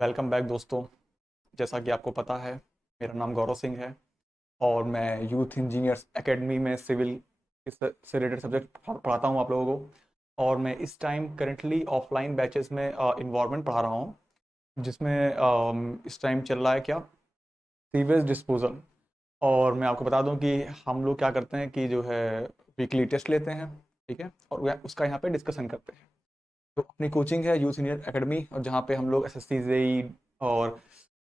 Welcome back दोस्तों। जैसा कि आपको पता है, मेरा नाम गौरव सिंह है और मैं यूथ इंजीनियर्स एकेडमी में सिविल से रिलेटेड सब्जेक्ट पढ़ाता हूँ आप लोगों को। और मैं इस टाइम करेंटली ऑफलाइन बैचेस में इन्वायरमेंट पढ़ा रहा हूँ, जिसमें इस टाइम चल रहा है क्या, सीवेज डिस्पोजल। और मैं आपको बता दूं कि हम लोग क्या करते हैं कि जो है वीकली टेस्ट लेते हैं, ठीक है, और उसका यहाँ पे डिस्कशन करते हैं। तो अपनी कोचिंग है यूथ इंजीनियर एकेडमी, और जहाँ पे हम लोग एसएससी जेई और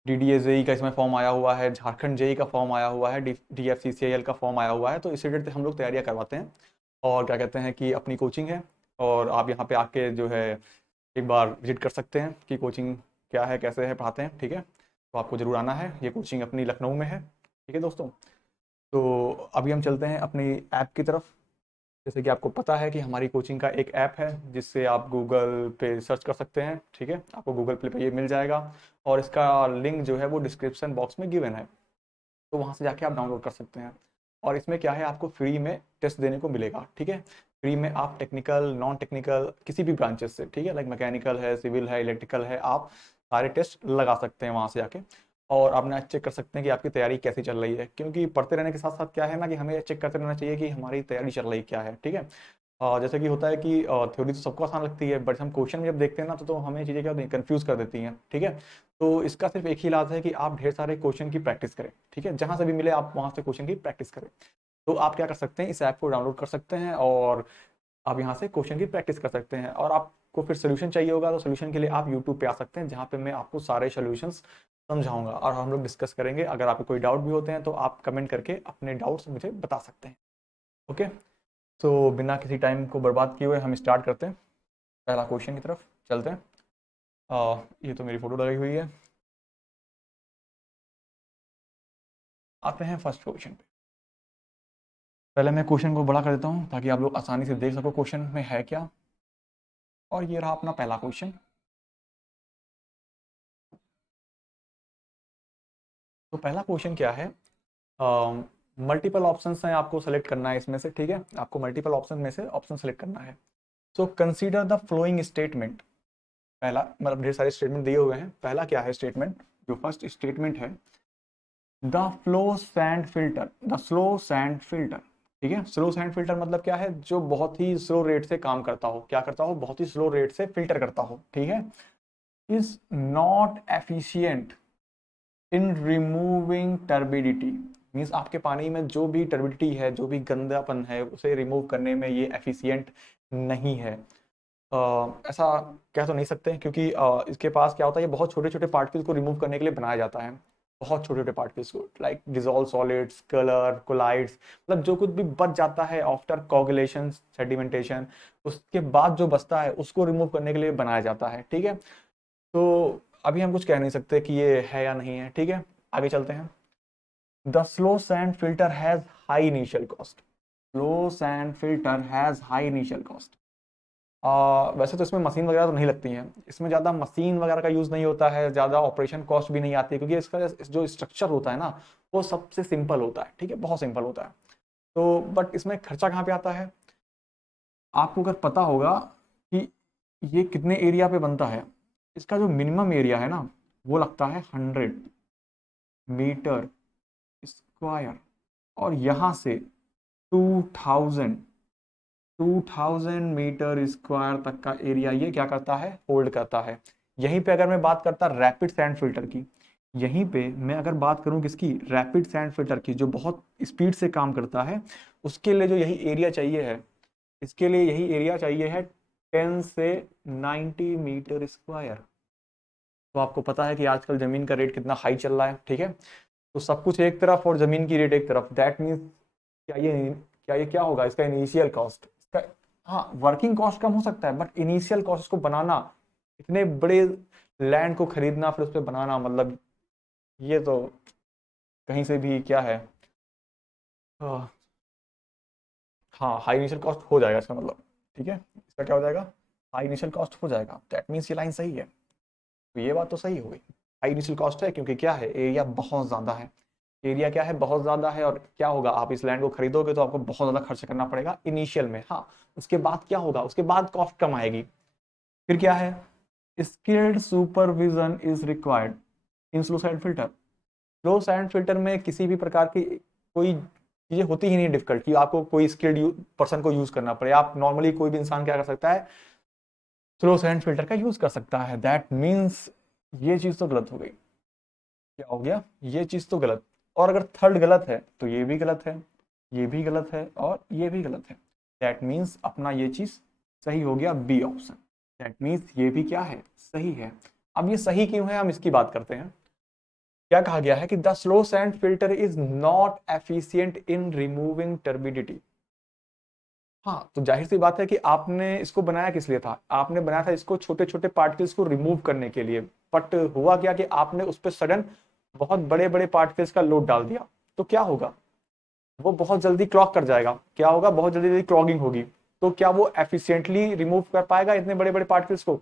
डीडीए जेई का इसमें फॉर्म आया हुआ है, झारखंड जेई का फॉर्म आया हुआ है, डीएफसीसीआईएल का फॉर्म आया हुआ है, तो इसी डेट हम लोग तैयारियां करवाते हैं। और क्या कहते हैं कि अपनी कोचिंग है, और आप यहाँ पे आके जो है एक बार विजिट कर सकते हैं कि कोचिंग क्या है, कैसे है, पढ़ाते हैं, ठीक है। तो आपको ज़रूर आना है, ये कोचिंग अपनी लखनऊ में है, ठीक है दोस्तों। तो अभी हम चलते हैं अपनी ऐप की तरफ। जैसे कि आपको पता है कि हमारी कोचिंग का एक ऐप है, जिससे आप गूगल पे सर्च कर सकते हैं, ठीक है, आपको गूगल प्ले पे ये मिल जाएगा। और इसका लिंक जो है वो डिस्क्रिप्शन बॉक्स में गिवन है, तो वहाँ से जाके आप डाउनलोड कर सकते हैं। और इसमें क्या है, आपको फ्री में टेस्ट देने को मिलेगा, ठीक है। फ्री में आप टेक्निकल नॉन टेक्निकल किसी भी ब्रांचेस से, ठीक है, लाइक मैकेनिकल है, सिविल है, इलेक्ट्रिकल है, आप सारे टेस्ट लगा सकते हैं वहाँ से जाके। और आपने चेक कर सकते हैं कि आपकी तैयारी कैसी चल रही है, क्योंकि पढ़ते रहने के साथ साथ क्या है ना कि हमें चेक करते रहना चाहिए कि हमारी तैयारी चल रही क्या है, ठीक है। जैसे कि होता है कि थ्योरी तो सबको आसान लगती है, बट हम क्वेश्चन में जब देखते हैं ना तो हमें चीज़ें क्या होती हैं, कंफ्यूज कर देती हैं, ठीक है। तो इसका सिर्फ एक ही इलाज है कि आप ढेर सारे क्वेश्चन की प्रैक्टिस करें, ठीक है, जहां से भी मिले आप वहां से क्वेश्चन की प्रैक्टिस करें। तो आप क्या कर सकते हैं, इस ऐप को डाउनलोड कर सकते हैं और आप यहाँ से क्वेश्चन की प्रैक्टिस कर सकते हैं। और आपको फिर सोल्यूशन चाहिए होगा तो सोल्यूशन के लिए आप यूट्यूब पे आ सकते हैं, जहाँ पे मैं आपको सारे सोल्यूशंस समझाऊंगा और हम लोग डिस्कस करेंगे। अगर आपको कोई डाउट भी होते हैं तो आप कमेंट करके अपने डाउट्स मुझे बता सकते हैं। ओके, तो बिना किसी टाइम को बर्बाद किए हुए हम स्टार्ट करते हैं, पहला क्वेश्चन की तरफ चलते हैं। ये तो मेरी फोटो लगी हुई है। आते हैं फर्स्ट क्वेश्चन पे। पहले मैं क्वेश्चन को बड़ा कर देता हूँ ताकि आप लोग आसानी से देख सको क्वेश्चन में है क्या। और ये रहा अपना पहला क्वेश्चन। तो पहला क्वेश्चन क्या है, मल्टीपल ऑप्शंस हैं, आपको सेलेक्ट करना है इसमें से, ठीक है, आपको मल्टीपल ऑप्शन में से ऑप्शन सेलेक्ट करना है। So consider the following statement. पहला मतलब ढेर सारे स्टेटमेंट दिए हुए हैं, पहला क्या है स्टेटमेंट, जो फर्स्ट स्टेटमेंट है, the flow sand filter, the slow sand filter, ठीक है। स्लो सैंड फिल्टर मतलब क्या है, जो बहुत ही स्लो रेट से काम करता हो, क्या करता हो, बहुत ही स्लो रेट से फिल्टर करता हो, ठीक है। Is not efficient in removing turbidity, means आपके पानी में जो भी टर्बिडिटी है, जो भी गंदापन है, उसे रिमूव करने में ये एफिशिएंट नहीं है। ऐसा कह तो नहीं सकते, क्योंकि इसके पास क्या होता है, ये बहुत छोटे छोटे पार्टिकल्स को रिमूव करने के लिए बनाया जाता है, बहुत छोटे छोटे पार्टिकल्स को, like dissolve solids, colour, colloids, मतलब जो कुछ भी बच जाता है आफ्टर कोगुलेशन, सेडिमेंटेशन, उसके बाद जो बचता है उसको रिमूव करने के लिए बनाया जाता है, ठीक है। तो अभी हम कुछ कह नहीं सकते कि ये है या नहीं है, ठीक है। आगे चलते हैं। The slow sand filter has high initial cost, slow sand filter has high initial cost. वैसे तो इसमें मशीन वगैरह तो नहीं लगती हैं, इसमें ज़्यादा मशीन वगैरह का यूज़ नहीं होता है, ज़्यादा ऑपरेशन कॉस्ट भी नहीं आती है, क्योंकि इसका जो स्ट्रक्चर होता है ना, वो सबसे सिंपल होता है, ठीक है, बहुत सिंपल होता है। तो बट इसमें खर्चा कहाँ पे आता है, आपको अगर पता होगा कि ये कितने एरिया पे बनता है, इसका जो मिनिमम एरिया है ना, वो लगता है 100 मीटर स्क्वायर। और यहाँ से 2000 मीटर स्क्वायर तक का एरिया ये क्या करता है, होल्ड करता है। यहीं पे अगर मैं बात करता रैपिड सैंड फिल्टर की, यहीं पे मैं अगर बात करूं किसकी, रैपिड सैंड फिल्टर की, जो बहुत स्पीड से काम करता है, उसके लिए जो यही एरिया चाहिए है, इसके लिए यही एरिया चाहिए है 10 से 90 मीटर स्क्वायर। तो आपको पता है कि आजकल जमीन का रेट कितना हाई चल रहा है, ठीक है। तो सब कुछ एक तरफ और जमीन की रेट एक तरफ, दैट मीन्स क्या ये क्या होगा, इसका इनिशियल कॉस्ट, इसका, हाँ, वर्किंग कॉस्ट कम हो सकता है, बट इनिशियल कॉस्ट को बनाना, इतने बड़े लैंड को खरीदना फिर उस पर बनाना, मतलब ये तो कहीं से भी क्या है, हाँ, हाई इनिशियल कॉस्ट हो जाएगा इसका मतलब, ठीक है, इसका क्या हो जाएगा, हाई इनिशियल कॉस्ट हो जाएगा, दैट मीन्स ये लाइन सही है। तो ये बात तो सही हो गई, हाई इनिशियल कॉस्ट है, क्योंकि क्या है, एरिया बहुत ज़्यादा है, एरिया क्या है, बहुत ज़्यादा है। और क्या होगा, आप इस लैंड को खरीदोगे तो आपको बहुत ज़्यादा खर्च करना पड़ेगा इनिशियल में, हाँ, उसके बाद क्या होगा, उसके बाद कॉस्ट कम आएगी। फिर क्या है, skilled supervision is required in slow side filter. Slow side filter में किसी भी प्रकार की कोई चीजें होती ही नहीं डिफिकल्ट कि आपको कोई स्किल्ड पर्सन को यूज करना पड़े। आप नॉर्मली कोई भी इंसान क्या कर सकता है, स्लो साइड फिल्टर का यूज कर सकता है। दैट मीन्स ये चीज तो गलत हो गई। क्या हो गया, ये चीज तो गलत। और अगर थर्ड गलत है तो ये भी गलत है, ये भी गलत है और ये भी गलत है। दैट मीन्स अपना ये चीज सही हो गया, बी ऑप्शन। दैट मीन्स ये भी क्या है, सही है। अब ये सही क्यों है हम इसकी बात करते हैं। क्या कहा गया है कि the slow sand filter is not efficient in removing turbidity. हाँ, तो जाहिर सी बात है कि आपने इसको बनाया किस लिए था, आपने बनाया था इसको छोटे छोटे पार्टिकल्स को रिमूव करने के लिए। बट हुआ क्या कि आपने उस पर सडन बहुत बड़े बड़े पार्टिकल्स का लोड डाल दिया। तो क्या होगा, वो बहुत जल्दी क्लॉग कर जाएगा। क्या होगा, बहुत जल्दी जल्दी क्लॉगिंग होगी। तो क्या वो एफिशिएंटली रिमूव कर पाएगा इतने बड़े बड़े पार्टिकल्स को,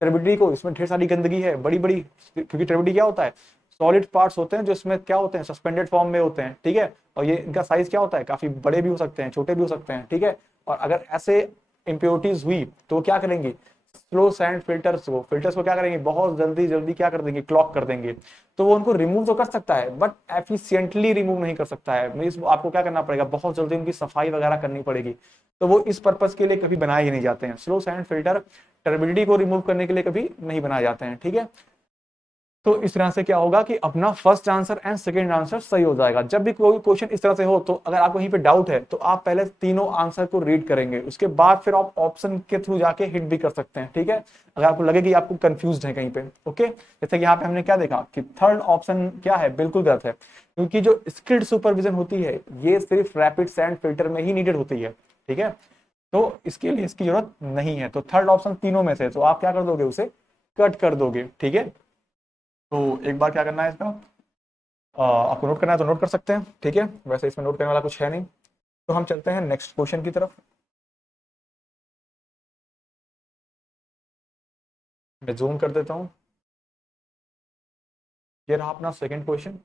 टर्बिडिटी को? इसमें ढेर सारी गंदगी है, बड़ी बड़ी, क्योंकि टर्बिडिटी क्या होता है, सॉलिड पार्ट्स होते हैं जो इसमें क्या होते हैं, सस्पेंडेड फॉर्म में होते हैं, ठीक है। और ये इनका साइज क्या होता है, काफी बड़े भी हो सकते हैं, छोटे भी हो सकते हैं, ठीक है। और अगर ऐसे इम्प्योरिटीज हुई तो वो क्या करेंगी, स्लो सैंड फिल्टर्स को क्या करेंगे, बहुत जल्दी जल्दी क्या कर देंगे, क्लॉक कर देंगे। तो वो उनको रिमूव तो कर सकता है बट एफिशिएंटली रिमूव नहीं कर सकता है। मींस आपको क्या करना पड़ेगा, बहुत जल्दी उनकी सफाई वगैरह करनी पड़ेगी। तो वो इस पर्पज के लिए कभी बनाए ही नहीं जाते हैं। स्लो सैंड फिल्टर टर्बिडिटी को रिमूव करने के लिए कभी नहीं बनाए जाते हैं, ठीक है। तो इस तरह से क्या होगा कि अपना first answer and second answer सही हो जाएगा। जब भी कोई क्वेश्चन इस तरह से हो तो अगर आपको यहीं पे डाउट है तो आप पहले तीनों आंसर को रीड करेंगे, उसके बाद फिर आप ऑप्शन के थ्रू जाके हिट भी कर सकते हैं, ठीक है। अगर आपको लगे कि आपको कंफ्यूज है कहीं पे, ओके। जैसे कि यहाँ पे हमने क्या देखा कि थर्ड ऑप्शन क्या है, बिल्कुल गलत है। क्योंकि जो स्किल्ड सुपरविजन होती है ये सिर्फ रैपिड सैंड फिल्टर में ही नीडेड होती है, ठीक है। तो इसके लिए इसकी जरूरत नहीं है। तो थर्ड ऑप्शन तीनों में से तो आप क्या कर दोगे, उसे कट कर दोगे, ठीक है। तो एक बार क्या करना है इसका, आपको नोट करना है तो नोट कर सकते हैं, ठीक है। वैसे इसमें नोट करने वाला कुछ है नहीं। तो हम चलते हैं नेक्स्ट क्वेश्चन की तरफ। मैं जूम कर देता हूँ। ये रहा अपना सेकंड क्वेश्चन।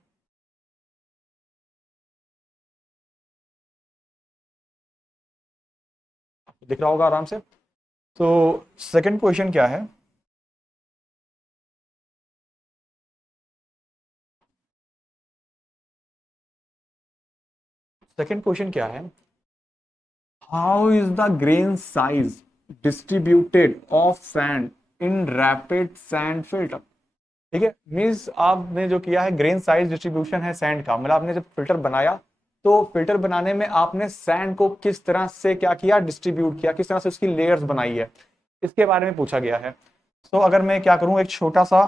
दिख रहा होगा आराम से। तो सेकंड क्वेश्चन क्या है, सेकंड क्वेश्चन क्या है, how is the grain size distributed of sand in rapid sand filter. ठीक है, मीन्स आपने जो किया है ग्रेन साइज डिस्ट्रीब्यूशन है सैंड का, मतलब आपने जब फिल्टर बनाया तो फिल्टर बनाने में आपने सैंड को किस तरह से क्या किया, डिस्ट्रीब्यूट किया, किस तरह से उसकी लेयर्स बनाई है, इसके बारे में पूछा गया है। तो अगर मैं क्या करूं, एक छोटा सा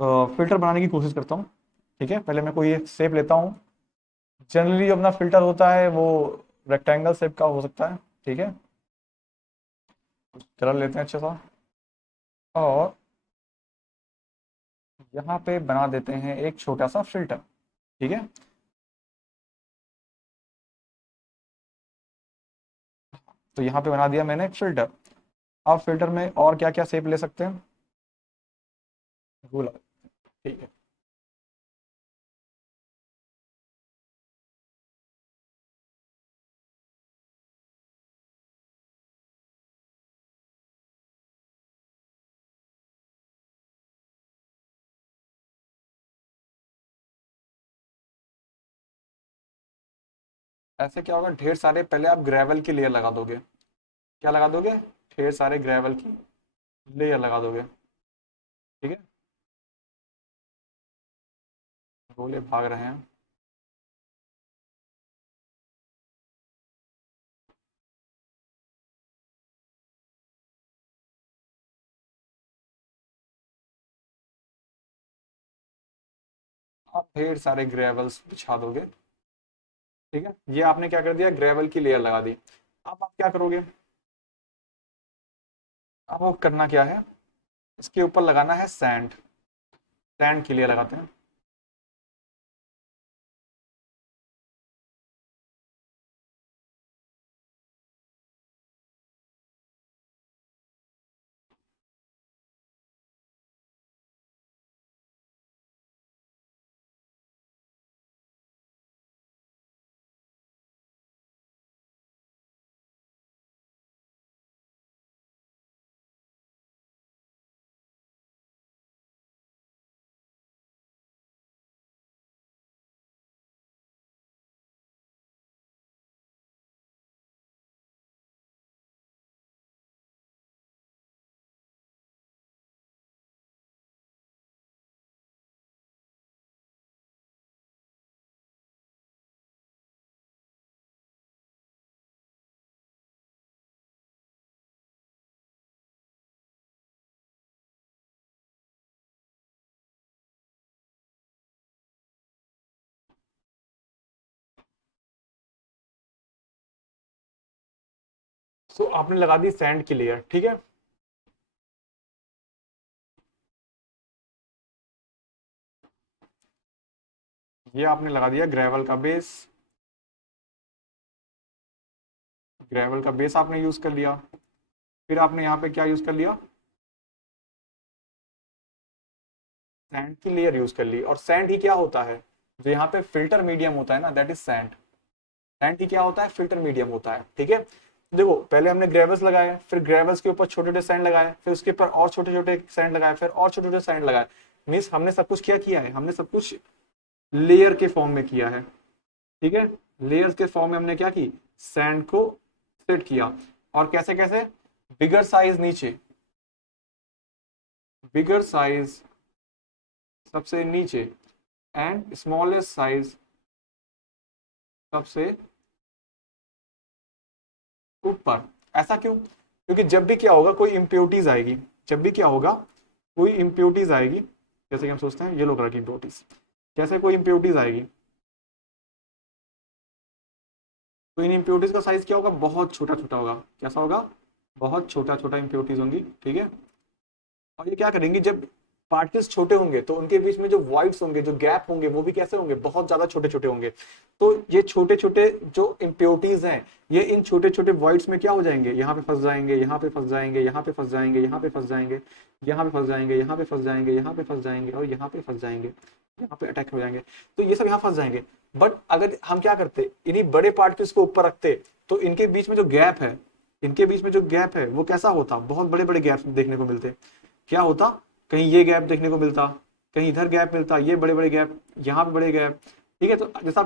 फिल्टर बनाने की कोशिश करता हूं। ठीक है, पहले मैं कोई एक शेप लेता हूं। जनरली जो अपना फिल्टर होता है वो रेक्टेंगल शेप का हो सकता है, ठीक है। कलर लेते हैं अच्छा सा और यहाँ पे बना देते हैं एक छोटा सा फिल्टर, ठीक है। तो यहाँ पे बना दिया मैंने एक फिल्टर। अब फिल्टर में और क्या क्या शेप ले सकते हैं, गोला, ठीक है। ऐसे क्या होगा, ढेर सारे पहले आप ग्रेवल की लेयर लगा दोगे। क्या लगा दोगे, ढेर सारे ग्रेवल की लेयर लगा दोगे, ठीक है। गोले भाग रहे हैं। आप ढेर सारे ग्रेवल्स बिछा दोगे, ठीक है। ये आपने क्या कर दिया, ग्रेवल की लेयर लगा दी। अब आप क्या करोगे, अब वो करना क्या है, इसके ऊपर लगाना है सैंड। सैंड की लेयर लगाते हैं। तो आपने लगा दी सैंड की लेयर, ठीक है। ये आपने लगा दिया ग्रेवल का बेस, ग्रेवल का बेस आपने यूज कर लिया। फिर आपने यहाँ पे क्या यूज कर लिया, सैंड की लेयर यूज कर ली। और सैंड ही क्या होता है, जो यहाँ पे फिल्टर मीडियम होता है ना, दैट इज सैंड। सैंड ही क्या होता है, फिल्टर मीडियम होता है, ठीक है। देखो पहले हमने ग्रेवल्स लगाए, फिर ग्रेवल्स के ऊपर छोटे छोटे सैंड लगाए, फिर उसके ऊपर और छोटे छोटे सैंड लगाए, फिर और छोटे छोटे सैंड लगाए। मीन्स हमने सब कुछ क्या किया है, हमने सब कुछ लेयर के फॉर्म में किया है, ठीक है। लेयर्स के फॉर्म में हमने क्या की, सैंड को सेट किया। और कैसे कैसे, बिगर साइज नीचे, बिगर साइज सबसे नीचे, एंड स्मॉलेस्ट साइज सबसे ऊपर। ऐसा क्यों, क्योंकि जब भी क्या होगा, कोई इम्प्योरिटीज आएगी, जब भी क्या होगा, कोई इम्प्योरिटीज आएगी, जैसे कि हम सोचते हैं येलो कलर की इम्प्योरिटीज, जैसे कोई इम्प्योरिटीज आएगी तो इन इम्प्योरिटीज का साइज क्या होगा, बहुत छोटा छोटा होगा। कैसा होगा, बहुत छोटा छोटा इम्प्योरिटीज होंगी, ठीक है। और ये क्या करेंगे, जब पार्टिकल्स छोटे होंगे तो उनके बीच में जो वॉइड्स होंगे, जो गैप होंगे, वो भी कैसे होंगे, बहुत ज्यादा छोटे छोटे होंगे। तो ये छोटे छोटे जो इम्प्योरिटीज हैं, ये इन छोटे छोटे वॉइड्स में क्या हो जाएंगे, यहाँ पे फंस जाएंगे, यहाँ पे फंस जाएंगे, यहाँ पे फंस जाएंगे, यहाँ पे फंस जाएंगे, यहाँ पे फंस जाएंगे, यहाँ पे फंस जाएंगे, यहाँ पे फंस जाएंगे, और यहाँ पे फंस जाएंगे, यहाँ पे अटैक हो जाएंगे। तो ये सब यहाँ फंस जाएंगे। बट अगर हम क्या करते, इन्हीं बड़े पार्टिकल्स को ऊपर रखते, तो इनके बीच में जो गैप है, इनके बीच में जो गैप है वो कैसा होता, बहुत बड़े बड़े गैप देखने को मिलते। क्या होता, कहीं ये गैप देखने को मिलता, कहीं इधर गैप मिलता, ये बड़े बड़े गैप, यहाँ पे बड़े गैप, ठीक है। तो जैसा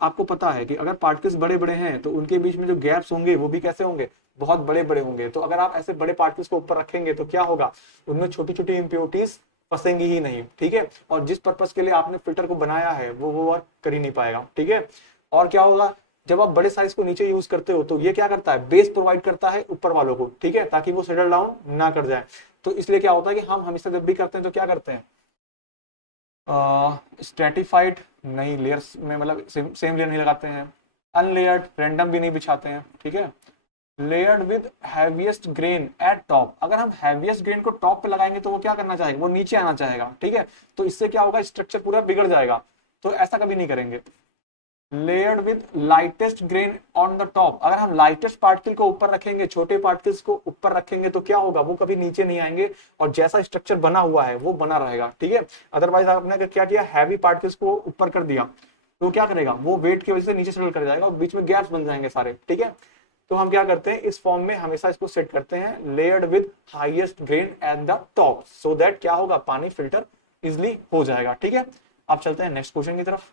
आपको पता है कि अगर पार्टिकल्स बड़े बड़े हैं तो उनके बीच में जो गैप्स होंगे वो भी कैसे होंगे, बहुत बड़े बड़े होंगे। तो अगर आप ऐसे बड़े पार्टिकल्स को ऊपर रखेंगे तो क्या होगा, उनमें छोटी छोटी इंप्योरिटीज फंसेंगी ही नहीं, ठीक है। और जिस पर्पज के लिए आपने फिल्टर को बनाया है वो वर्क कर ही नहीं पाएगा, ठीक है। और क्या होगा, जब आप बड़े साइज को नीचे यूज करते हो तो ये क्या करता है, बेस प्रोवाइड करता है ऊपर वालों को, ठीक है, ताकि वो सेटल डाउन ना कर जाए। तो इसलिए क्या होता है कि हम हमेशा जब भी करते हैं तो क्या करते हैं, स्ट्रेटिफाइड नहीं, लेयर्स में मतलब सेम लेयर नहीं लगाते हैं, अनलेयर्ड रैंडम भी नहीं बिछाते हैं, ठीक है। Layered with heaviest grain eight top, अगर हम हैवीएस्ट ग्रेन को टॉप पे लगाएंगे तो वो क्या करना चाहेगा, वो नीचे आना चाहेगा, ठीक है। तो इससे क्या होगा, स्ट्रक्चर पूरा बिगड़ जाएगा। तो ऐसा कभी नहीं करेंगे। Layered with lightest grain on the top, अगर हम लाइटेस्ट पार्टिकल को ऊपर रखेंगे, छोटे पार्टिकल्स को ऊपर रखेंगे तो क्या होगा, वो कभी नीचे नहीं आएंगे और जैसा स्ट्रक्चर बना हुआ है वो बना रहेगा, ठीक है। अदरवाइज आपने अगर क्या किया, हैवी पार्टिकल्स को ऊपर कर दिया तो क्या करेगा, वो वेट की वजह से नीचे सेटल कर जाएगा और बीच में गैप्स बन जाएंगे सारे, ठीक है। तो हम क्या करते हैं, इस फॉर्म में हमेशा इसको सेट करते हैं, layered with highest grain at the top, so that क्या होगा, पानी फिल्टर इजिली हो जाएगा, ठीक है। अब चलते हैं नेक्स्ट क्वेश्चन की तरफ,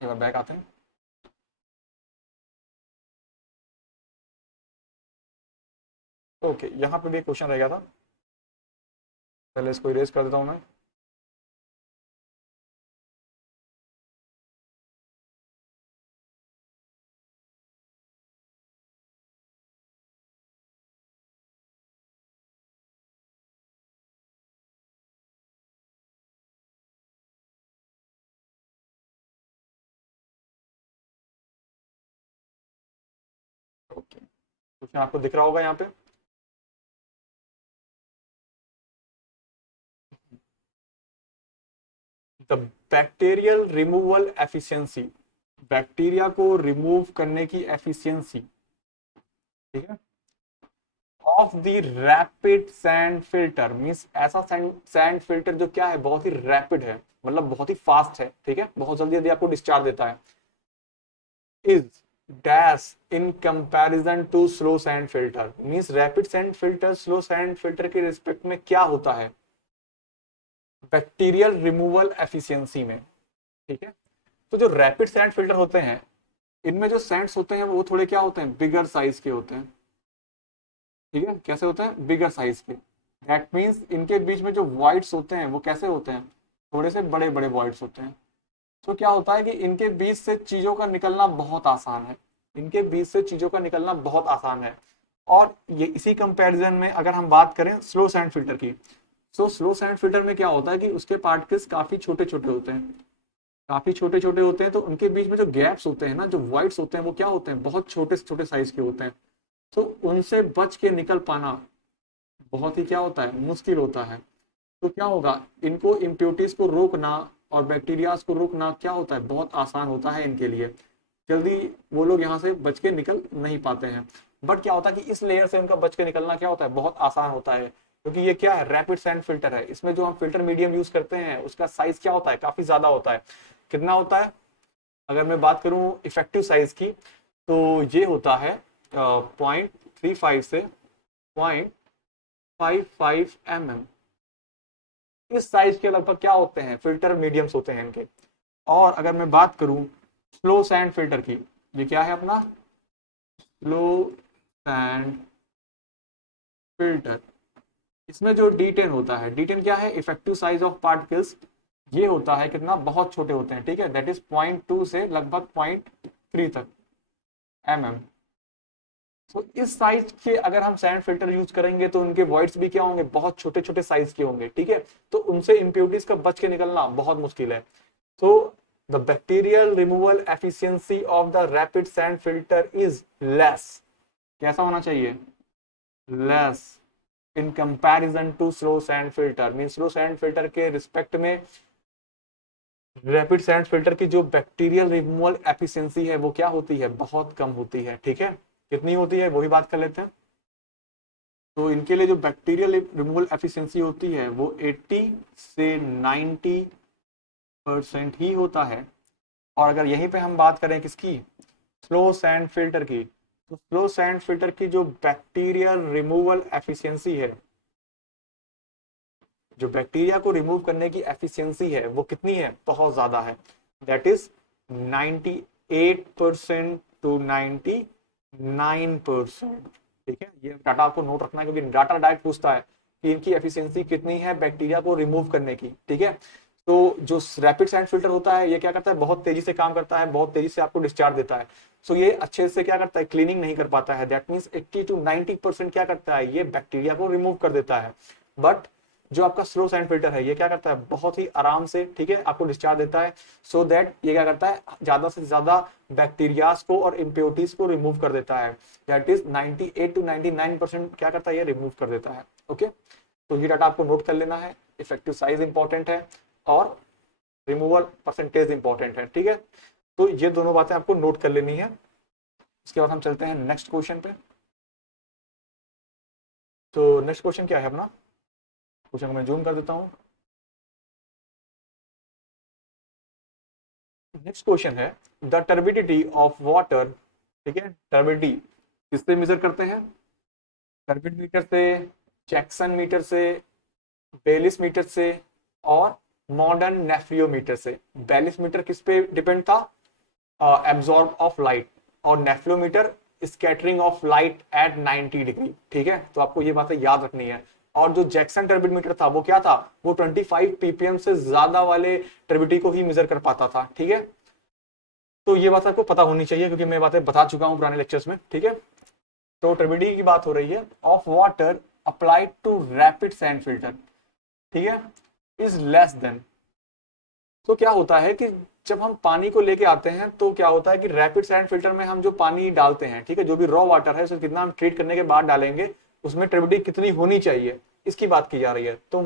एक बार बैक आते हैं। ओके, यहाँ पे भी एक क्वेश्चन रह गया था, पहले इसको इरेज कर देता हूँ मैं। ओके, क्वेश्चन आपको दिख रहा होगा यहाँ पे। The bacterial removal efficiency, bacteria को रिमूव करने की एफिशिएंसी, ठीक है, of the rapid sand filter, means ऐसा सैंड फिल्टर जो क्या है, बहुत ही रैपिड है, मतलब बहुत ही फास्ट है, ठीक है, बहुत जल्दी जल्दी आपको डिस्चार्ज देता है, is dash in comparison to slow sand filter, means rapid sand filter slow sand filter के रिस्पेक्ट में क्या होता है, बैक्टीरियल रिमूवल एफिशिएंसी में, ठीक है। तो जो रैपिड सैंड फिल्टर होते हैं, इनमें जो सैंड्स होते हैं वो थोड़े क्या होते हैं, बिगर साइज के होते हैं, ठीक है। कैसे होते हैं, बिगर साइज के, दैट मीन्स इनके बीच में जो वॉइड्स होते हैं वो कैसे होते हैं, थोड़े से बड़े बड़े वॉइड्स होते हैं। तो क्या होता है कि इनके बीच से चीजों का निकलना बहुत आसान है, इनके बीच से चीजों का निकलना बहुत आसान है। और ये इसी कंपैरिजन में अगर हम बात करें स्लो सैंड फिल्टर की, तो स्लो सैंड फिल्टर में क्या होता है कि उसके पार्टिकल्स काफी छोटे छोटे होते हैं, काफी छोटे छोटे होते हैं, तो उनके बीच में जो गैप्स होते हैं ना, जो वॉइड्स होते हैं, वो क्या होते हैं, बहुत छोटे छोटे साइज के होते हैं। तो उनसे बच के निकल पाना बहुत ही क्या होता है, मुश्किल होता है। तो क्या होगा, इनको इम्प्योरिटीज को रोकना और बैक्टीरियाज को रोकना क्या होता है, बहुत आसान होता है इनके लिए। जल्दी वो लोग यहाँ से बच के निकल नहीं पाते हैं। बट क्या होता है कि इस लेयर से उनका बच के निकलना क्या होता है, बहुत आसान होता है, क्योंकि ये क्या है, रैपिड सैंड फिल्टर है। इसमें जो हम फिल्टर मीडियम यूज करते हैं उसका साइज क्या होता है, काफी ज्यादा होता है। कितना होता है, अगर मैं बात करूं इफेक्टिव साइज की, तो ये होता है 0.35 से 0.55 mm। इस साइज के लगभग क्या होते हैं, फिल्टर मीडियम्स होते हैं इनके। और अगर मैं बात करूं स्लो सैंड फिल्टर की, ये क्या है अपना स्लो सैंड फिल्टर। इसमें जो D10 होता है, D10 क्या है, इफेक्टिव साइज ऑफ पार्टिकल्स। ये होता है कितना, बहुत छोटे होते हैं, ठीक है, दैट इज 0.2 से लगभग 0.3 तक mm। तो इस साइज के अगर हम सैंड फिल्टर यूज करेंगे तो उनके वॉइड्स भी क्या होंगे, बहुत छोटे छोटे साइज के होंगे, ठीक है। तो उनसे इम्प्योरिटीज का बच के निकलना बहुत मुश्किल है। तो the bacterial removal efficiency of the rapid sand filter is less. कैसा होना चाहिए, less in comparison to slow sand filter. Mean slow sand filter के रिस्पेक्ट में रैपिड सैंड फिल्टर की जो बैक्टीरियल रिमूवल एफिशिएंसी है वो क्या होती है, बहुत कम होती है, ठीक है। कितनी होती है वही बात कर लेते हैं। तो इनके लिए जो बैक्टीरियल रिमूवल एफिशिएंसी होती है वो 80 से 90% ही होता है। और अगर यहीं पे हम बात करें किसकी, स्लो सैंड फिल्टर की, तो स्लो सैंड फिल्टर की जो बैक्टीरियल रिमूवल एफिशिएंसी है, जो बैक्टीरिया को रिमूव करने की एफिशिएंसी है वो कितनी है, बहुत ज्यादा है। That is 98% to 99%। ठीक है, ये डाटा आपको नोट रखना है, क्योंकि डाटा डायरेक्ट पूछता है कि इनकी एफिशिएंसी कितनी है बैक्टीरिया को रिमूव करने की, ठीक है। तो जो रैपिड सैंड फिल्टर होता है ये क्या करता है, बहुत तेजी से काम करता है, बहुत तेजी से आपको डिस्चार्ज देता है। सो ये अच्छे से क्या करता है, क्लीनिंग नहीं कर पाता है। दैट मीन्स 80 टू 90% क्या करता है, ये बैक्टीरिया को रिमूव कर देता है। बट जो आपका स्लो सैंड फिल्टर है ये क्या करता है, बहुत ही आराम से, ठीक है, आपको डिस्चार्ज देता है। सो दैट ये क्या करता है, ज्यादा से ज्यादा बैक्टीरियाज को और इम्प्योरिटीज को रिमूव कर देता है। दैट इज 98 टू 99% क्या करता है, ये रिमूव कर देता है। ओके, तो ये डाटा आपको नोट कर लेना है। इफेक्टिव साइज इंपॉर्टेंट है और रिमूवल परसेंटेज इंपॉर्टेंट है, ठीक है। तो ये दोनों बातें आपको नोट कर लेनी है। उसके बाद हम चलते हैं नेक्स्ट क्वेश्चन पे। तो नेक्स्ट क्वेश्चन क्या है अपना, क्वेश्चन को मैं जूम कर देता हूं। नेक्स्ट क्वेश्चन है द टर्बिडिटी ऑफ वाटर। ठीक है, टर्बिडिटी किससे मेजर करते हैं, टर्बिड मीटर से, जैक्सन मीटर से, बेलिस मीटर से और मॉडर्न नेफ्रियोमीटर से। बेलिस मीटर किस पे डिपेंड था, एब्जॉर्ब ऑफ लाइट, और nephelometer scattering of light at 90 degree. ठीक है, तो आपको ये बातें याद रखनी है। और जो जैक्सन टर्बिड मीटर था वो क्या था, वो 25 ppm से ज्यादा वाले टर्बिडिटी को ही मेजर कर पाता था। ठीक है, तो ये बात आपको पता होनी चाहिए, क्योंकि मैं बातें बता चुका हूं पुराने लेक्चर्स में। ठीक है, तो टर्बिडिटी की बात हो रही है of water applied to rapid sand filter, ठीक है, इज लेस देन। तो क्या होता है कि जब हम पानी को लेके आते हैं तो क्या होता है कि रैपिड सैंड फिल्टर में हम जो पानी डालते हैं, ठीक है, जो भी रॉ वाटर है उसे कितना हम ट्रीट करने के बाद डालेंगे, उसमें टर्बिडिटी कितनी होनी चाहिए इसकी बात की जा रही है। तो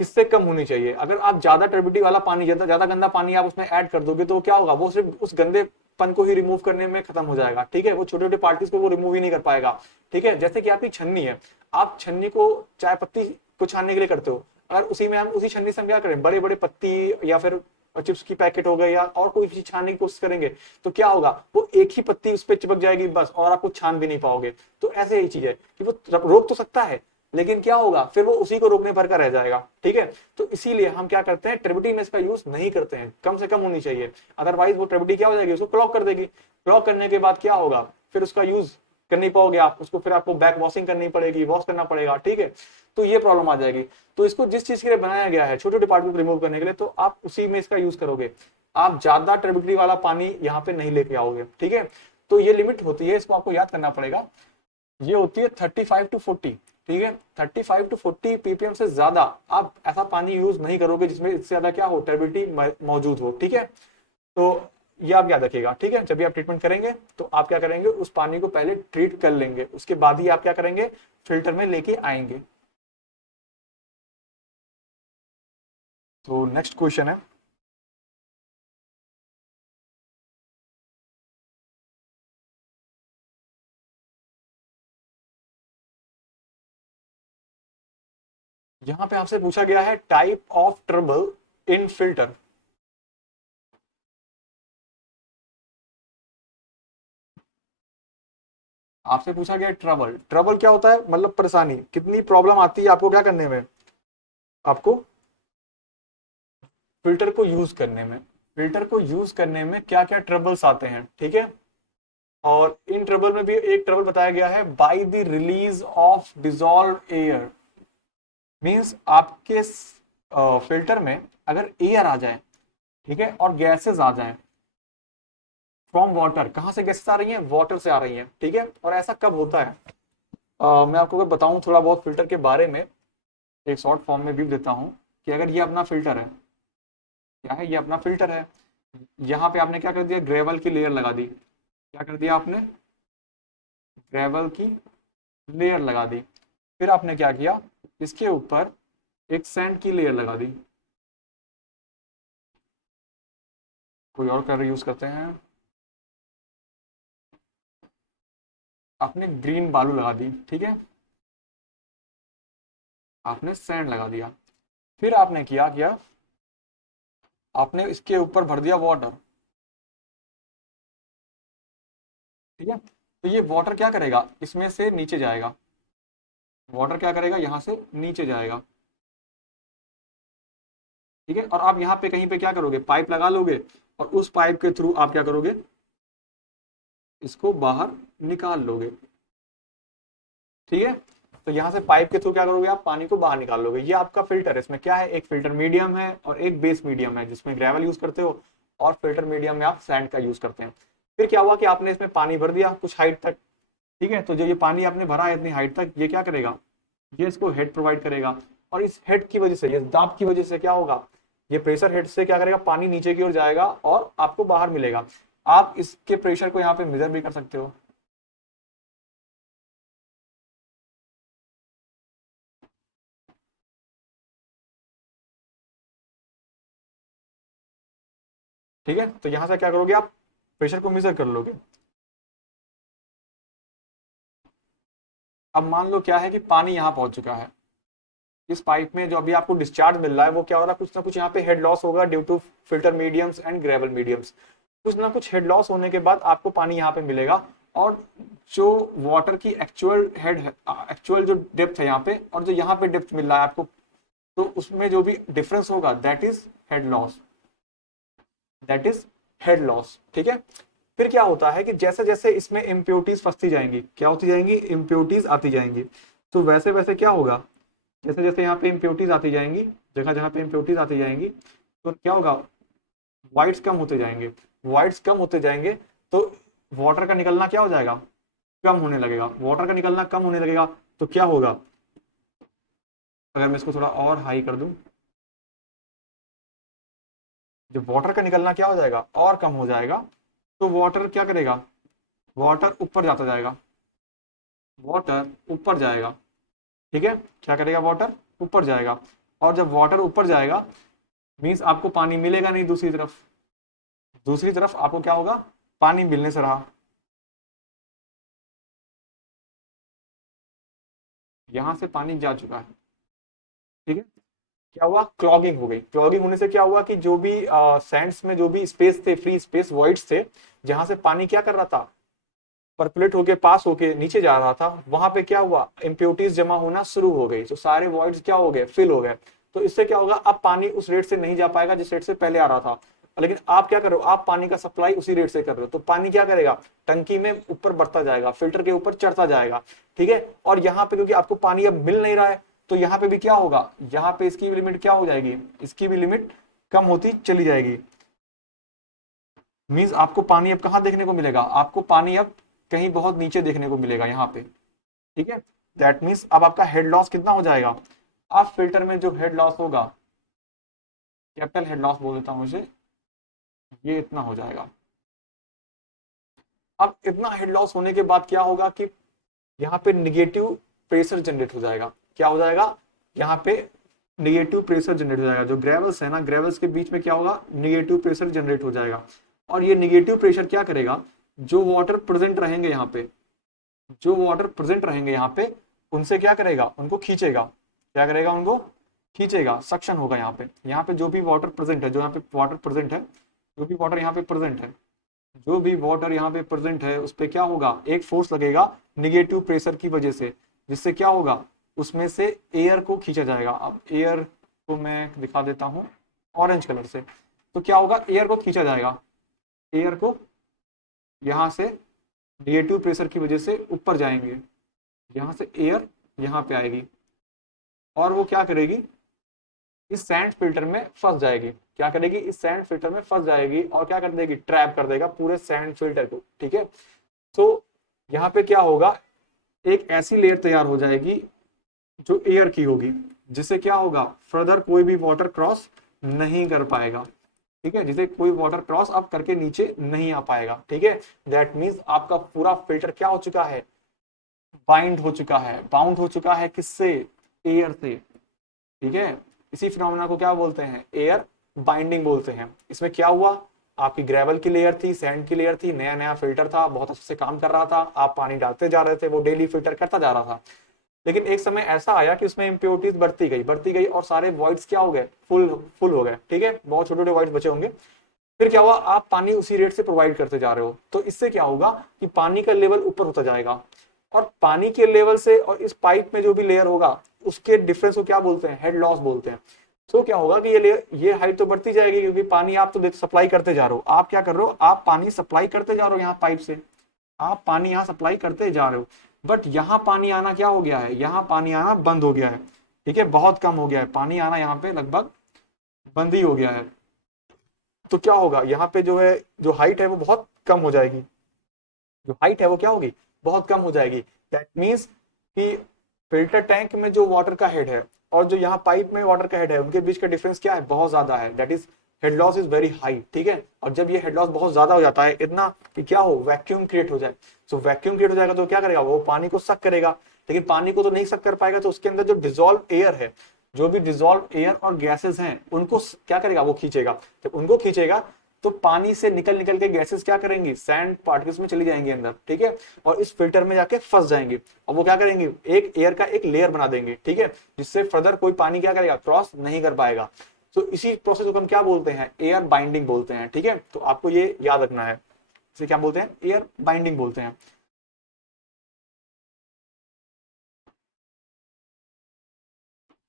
किससे कम होनी चाहिए, अगर आप ज्यादा टर्बिडिटी वाला पानी, ज्यादा गंदा पानी आप उसमें ऐड कर दोगे तो क्या होगा, वो सिर्फ उस गंदेपन को ही रिमूव करने में खत्म हो जाएगा। ठीक है, वो छोटे छोटे पार्टिकल्स को वो रिमूव ही नहीं कर पाएगा। ठीक है, जैसे कि आपकी छन्नी है, आप छन्नी को चाय पत्ती को छानने के लिए करते हो, अगर उसी में हम उसी छन्नी से हम क्या करें, बड़े बड़े पत्ती या फिर चिप्स की पैकेट हो गए या और कोई चीज छानने की कोशिश करेंगे तो क्या होगा, वो एक ही पत्ती उस पर चिपक जाएगी बस, और आप कुछ छान भी नहीं पाओगे। तो ऐसे ही चीज है कि वो रोक तो सकता है, लेकिन क्या होगा, फिर वो उसी को रोकने भर का रह जाएगा। ठीक है, तो इसीलिए हम क्या करते हैं, टर्बिडिटी में इसका यूज नहीं करते हैं, कम से कम होनी चाहिए। अदरवाइज वो टर्बिडिटी क्या हो जाएगी, उसको क्लॉग कर देगी। क्लॉग करने के बाद क्या होगा, फिर उसका यूज कर नहीं पाओगे आप उसको, फिर आपको बैक वॉशिंग करनी पड़ेगी, वॉश करना पड़ेगा। ठीक है, तो ये प्रॉब्लम आ जाएगी। तो इसको जिस चीज के लिए बनाया गया है, छोटे छोटे पार्टिकल को रिमूव करने के लिए, तो आप उसी में इसका यूज करोगे। आप ज्यादा टर्बिडिटी वाला पानी यहाँ पे नहीं लेके आओगे। ठीक है, तो ये लिमिट होती है, इसको आपको याद करना पड़ेगा। ये होती है 35 to 40। ठीक है, 35 to 40 ppm से ज्यादा आप ऐसा पानी यूज नहीं करोगे जिसमें इससे ज्यादा क्या हो, टर्बिडिटी मौजूद हो। ठीक है, तो ये आप याद रखिएगा। ठीक है, जब भी आप ट्रीटमेंट करेंगे तो आप क्या करेंगे, उस पानी को पहले ट्रीट कर लेंगे, उसके बाद ही आप क्या करेंगे, फिल्टर में लेके आएंगे। तो नेक्स्ट क्वेश्चन है, यहां पे आपसे पूछा गया है type of trouble in filter. आपसे पूछा गया ट्रबल, ट्रबल क्या होता है, मतलब परेशानी, कितनी प्रॉब्लम आती है आपको क्या करने में, आपको फिल्टर को यूज करने में, फिल्टर को यूज करने में क्या क्या ट्रबल्स आते हैं। ठीक है, और इन ट्रबल में भी एक ट्रबल बताया गया है, by the release of dissolve air. Means आपके फिल्टर में अगर एयर आ जाए, ठीक है, और गैसेस आ जाए फ्रॉम वाटर, कहां से गैसेस आ रही हैं, वाटर से आ रही हैं। ठीक है, और ऐसा कब होता है, मैं आपको अगर बताऊं थोड़ा बहुत फिल्टर के बारे में, एक शॉर्ट फॉर्म में भी देता हूं कि अगर ये अपना फिल्टर है, क्या है, ये अपना फिल्टर है, यहाँ पे आपने क्या कर दिया, ग्रेवल की लेयर लगा दी, क्या कर दिया आपने, ग्रेवल की लेयर लगा दी। फिर आपने क्या किया, इसके ऊपर एक सैंड की लेयर लगा दी, कोई और कलर यूज करते हैं, आपने ग्रीन बालू लगा दी। ठीक है, आपने सैंड लगा दिया। फिर आपने किया क्या, आपने इसके ऊपर भर दिया वाटर। ठीक है, तो ये वाटर क्या करेगा, इसमें से नीचे जाएगा, वाटर क्या करेगा, यहां से नीचे जाएगा। ठीक है, और आप यहाँ पे कहीं पे क्या करोगे, पाइप लगा लोगे, और उस पाइप के थ्रू आप क्या करोगे, इसको बाहर निकाल लोगे। ठीक है, तो यहाँ से पाइप के थ्रू क्या करोगे, आप पानी को बाहर निकाल लोगे। ये आपका फिल्टर है, इसमें क्या है, एक फिल्टर मीडियम है और एक बेस मीडियम है, जिसमें ग्रेवल यूज करते हो, और फिल्टर मीडियम में आप सैंड का यूज करते हैं। फिर क्या हुआ कि आपने इसमें पानी भर दिया कुछ हाइट तक। ठीक है, तो जो ये पानी आपने भरा है इतनी हाइट तक, ये क्या करेगा, ये इसको हेड प्रोवाइड करेगा, और इस हेड की वजह से, ये दाब की वजह से क्या होगा, ये प्रेशर हेड से क्या करेगा, पानी नीचे की ओर जाएगा और आपको बाहर मिलेगा। आप इसके प्रेशर को यहाँ पे मेजर भी कर सकते हो। ठीक है, तो यहां से क्या करोगे, आप प्रेशर को मेजर कर लोगे। अब मान लो क्या है कि पानी यहाँ पहुंच चुका है, इस पाइप में जो अभी आपको डिस्चार्ज मिल रहा है वो क्या हो रहा है, कुछ ना कुछ यहाँ पे हेड लॉस होगा due to filter mediums and gravel mediums. कुछ ना कुछ हेड लॉस होने के बाद आपको पानी यहाँ पे मिलेगा, और जो वाटर की एक्चुअल हेड है, एक्चुअल जो डेप्थ है यहाँ पे, और जो यहाँ पे डेप्थ मिल रहा है आपको, तो उसमें जो भी डिफरेंस होगा that is head loss, that is head loss. ठीक है, फिर क्या होता है कि जैसे जैसे इसमें इम्प्योरिटीज फंसती जाएंगी, क्या होती जाएंगी, इम्प्योरिटीज आती जाएंगी, तो वैसे वैसे क्या होगा, जैसे जैसे यहाँ पे इम्प्योरिटीज आती जाएंगी, जगह जगह पे इम्प्योरिटीज आती जाएंगी, तो क्या होगा, वाइट्स कम होते जाएंगे, वाइट्स कम होते जाएंगे, तो वाटर का निकलना क्या हो जाएगा, कम होने लगेगा। वाटर का निकलना कम होने लगेगा तो क्या होगा, अगर मैं इसको थोड़ा और हाई कर दूं, जब वाटर का निकलना क्या हो जाएगा, और कम हो जाएगा, तो वाटर क्या करेगा, वाटर ऊपर जाता जाएगा, वाटर ऊपर जाएगा। ठीक है, क्या करेगा, वाटर ऊपर जाएगा, और जब वाटर ऊपर जाएगा मीन्स आपको पानी मिलेगा नहीं दूसरी तरफ, दूसरी तरफ आपको क्या होगा, पानी मिलने से रहा, यहां से पानी जा चुका है। ठीक है, क्या हुआ, क्लॉगिंग हो गई। क्लॉगिंग होने से क्या हुआ कि जो भी सैंड्स में जो भी स्पेस थे, फ्री स्पेस वॉइड्स थे, जहां से पानी क्या कर रहा था, परकुलेट होके पास होके नीचे जा रहा था, वहां पे क्या हुआ, इम्प्योरिटीज जमा होना शुरू हो गई, तो सारे वॉइड्स क्या हो गए, फिल हो गए। तो इससे क्या होगा, अब पानी उस रेट से नहीं जा पाएगा जिस रेट से पहले आ रहा था, लेकिन आप क्या कर रहे हो, आप पानी का सप्लाई उसी रेट से कर रहे हो, तो पानी क्या करेगा, टंकी में ऊपर बढ़ता जाएगा, फिल्टर के ऊपर चढ़ता जाएगा। ठीक है, और यहाँ पे क्योंकि आपको पानी अब मिल नहीं रहा है, तो यहाँ पे भी क्या होगा, यहाँ पे इसकी भी लिमिट क्या हो जाएगी, इसकी भी लिमिट कम होती चली जाएगी। मीन्स आपको पानी अब कहाँ देखने को मिलेगा, आपको पानी अब कहीं बहुत नीचे देखने को मिलेगा यहाँ पे। ठीक है, दैट मीन्स अब आपका हेड लॉस कितना हो जाएगा, अब फिल्टर में जो हेड लॉस होगा, कैपिटल हेड लॉस बोल देता हूं इसे, ये इतना हो जाएगा। अब इतना हेड लॉस होने के बाद क्या होगा कि यहाँ पे निगेटिव प्रेशर जनरेट हो जाएगा। क्या हो जाएगा, यहाँ पे निगेटिव प्रेशर जनरेट हो जाएगा। जो ग्रेवल्स है ना, ग्रेवल्स के बीच में क्या होगा, निगेटिव प्रेशर जनरेट हो जाएगा। और ये निगेटिव प्रेशर क्या करेगा, जो वाटर प्रेजेंट रहेंगे यहाँ पे, जो वाटर प्रेजेंट रहेंगे यहाँ पे, उनसे क्या करेगा, उनको खींचेगा। क्या करेगा, उनको खींचेगा, सक्शन होगा यहाँ पे जो भी वाटर प्रेजेंट है, जो यहाँ पे वाटर प्रेजेंट है, जो भी वाटर यहाँ पे प्रेजेंट है, जो भी वाटर यहाँ पे प्रेजेंट है, उस पर क्या होगा, एक फोर्स लगेगा निगेटिव प्रेशर की वजह से, जिससे क्या होगा, उसमें से एयर को खींचा जाएगा। अब एयर को मैं दिखा देता हूँ ऑरेंज कलर से। तो क्या होगा, एयर को खींचा जाएगा, एयर को यहाँ से निगेटिव प्रेशर की वजह से ऊपर जाएंगे, यहाँ से एयर यहाँ पे आएगी और वो क्या करेगी, इस सैंड फिल्टर में फंस जाएगी। क्या करेगी, इस सैंड फिल्टर में फंस जाएगी और क्या कर देगी, ट्रैप कर देगा पूरे सैंड फिल्टर को। ठीक है, तो यहाँ पे क्या होगा, एक ऐसी लेयर तैयार हो जाएगी जो एयर की होगी, जिससे क्या होगा, फर्दर कोई भी वाटर क्रॉस नहीं कर पाएगा। ठीक है, जिसे कोई वाटर क्रॉस अब करके नीचे नहीं आ पाएगा। ठीक है, दैट मीन्स आपका पूरा फिल्टर क्या हो चुका है, बाइंड हो चुका है, बाउंड हो चुका है, किससे, एयर से। ठीक है, इसी फिनोमेना को क्या बोलते हैं, एयर बाइंडिंग बोलते हैं। इसमें क्या हुआ, आपकी ग्रेवल की लेयर थी, सैंड की लेयर थी, नया नया फिल्टर था, बहुत अच्छे से काम कर रहा था, आप पानी डालते जा रहे थे, वो डेली फिल्टर करता जा रहा था। लेकिन एक समय ऐसा आया कि उसमें इम्प्योरिटीज बढ़ती गई और सारे वॉइड्स क्या हो गए, फुल फुल हो गए। ठीक है, बहुत छोटे छोटे वॉइड्स बचे होंगे। फिर क्या हुआ, आप पानी उसी रेट से प्रोवाइड करते जा रहे हो, तो इससे क्या होगा कि पानी का लेवल ऊपर होता जाएगा, और पानी के लेवल से और इस पाइप में जो भी लेयर होगा उसके डिफरेंस को क्या बोलते हैं, हेड लॉस बोलते हैं। तो क्या होगा कि ये हाइट तो बढ़ती जाएगी, क्योंकि पानी आप तो सप्लाई करते जा रहे हो। आप क्या कर रहे हो, आप पानी सप्लाई करते जा रहे हो यहाँ पाइप से, आप पानी यहाँ सप्लाई करते जा रहे हो, बट यहाँ पानी आना क्या हो गया है, यहाँ पानी आना बंद हो गया है। ठीक है, बहुत कम हो गया है पानी आना, यहाँ पे लगभग बंद ही हो गया है। तो क्या होगा, यहाँ पे जो है, जो हाइट है वो बहुत कम हो जाएगी, जो हाइट है वो क्या होगी, बहुत कम हो जाएगी। दैट मीन्स कि फिल्टर टैंक में जो वाटर का हेड है और जो यहाँ पाइप में वाटर का हेड है, उनके बीच का डिफरेंस क्या है, बहुत ज्यादा है। That is head loss is very high. ठीक है, और जब ये हेड लॉस बहुत ज्यादा हो जाता है, इतना कि क्या हो, वैक्यूम क्रिएट हो जाए। तो वैक्यूम क्रिएट हो जाएगा तो क्या करेगा, वो पानी को सक करेगा, लेकिन पानी को तो नहीं सक कर पाएगा, तो उसके अंदर जो डिजोल्व एयर है, जो भी डिजोल्व एयर और गैसेस हैं, उनको क्या करेगा, वो खींचेगा। जब उनको खींचेगा तो पानी से निकल निकल के गैसेस क्या करेंगी, सैंड पार्टिकल्स में चली जाएंगी अंदर। ठीक है, और इस फिल्टर में जाके फंस जाएंगी, और वो क्या करेंगे, एक एयर का एक लेयर बना देंगे। ठीक है, जिससे फर्दर कोई पानी क्या करेगा, क्रॉस नहीं कर पाएगा। तो इसी प्रोसेस को हम क्या बोलते हैं, एयर बाइंडिंग बोलते हैं। ठीक है, तो आपको ये याद रखना है, इसे क्या बोलते हैं, एयर बाइंडिंग बोलते हैं।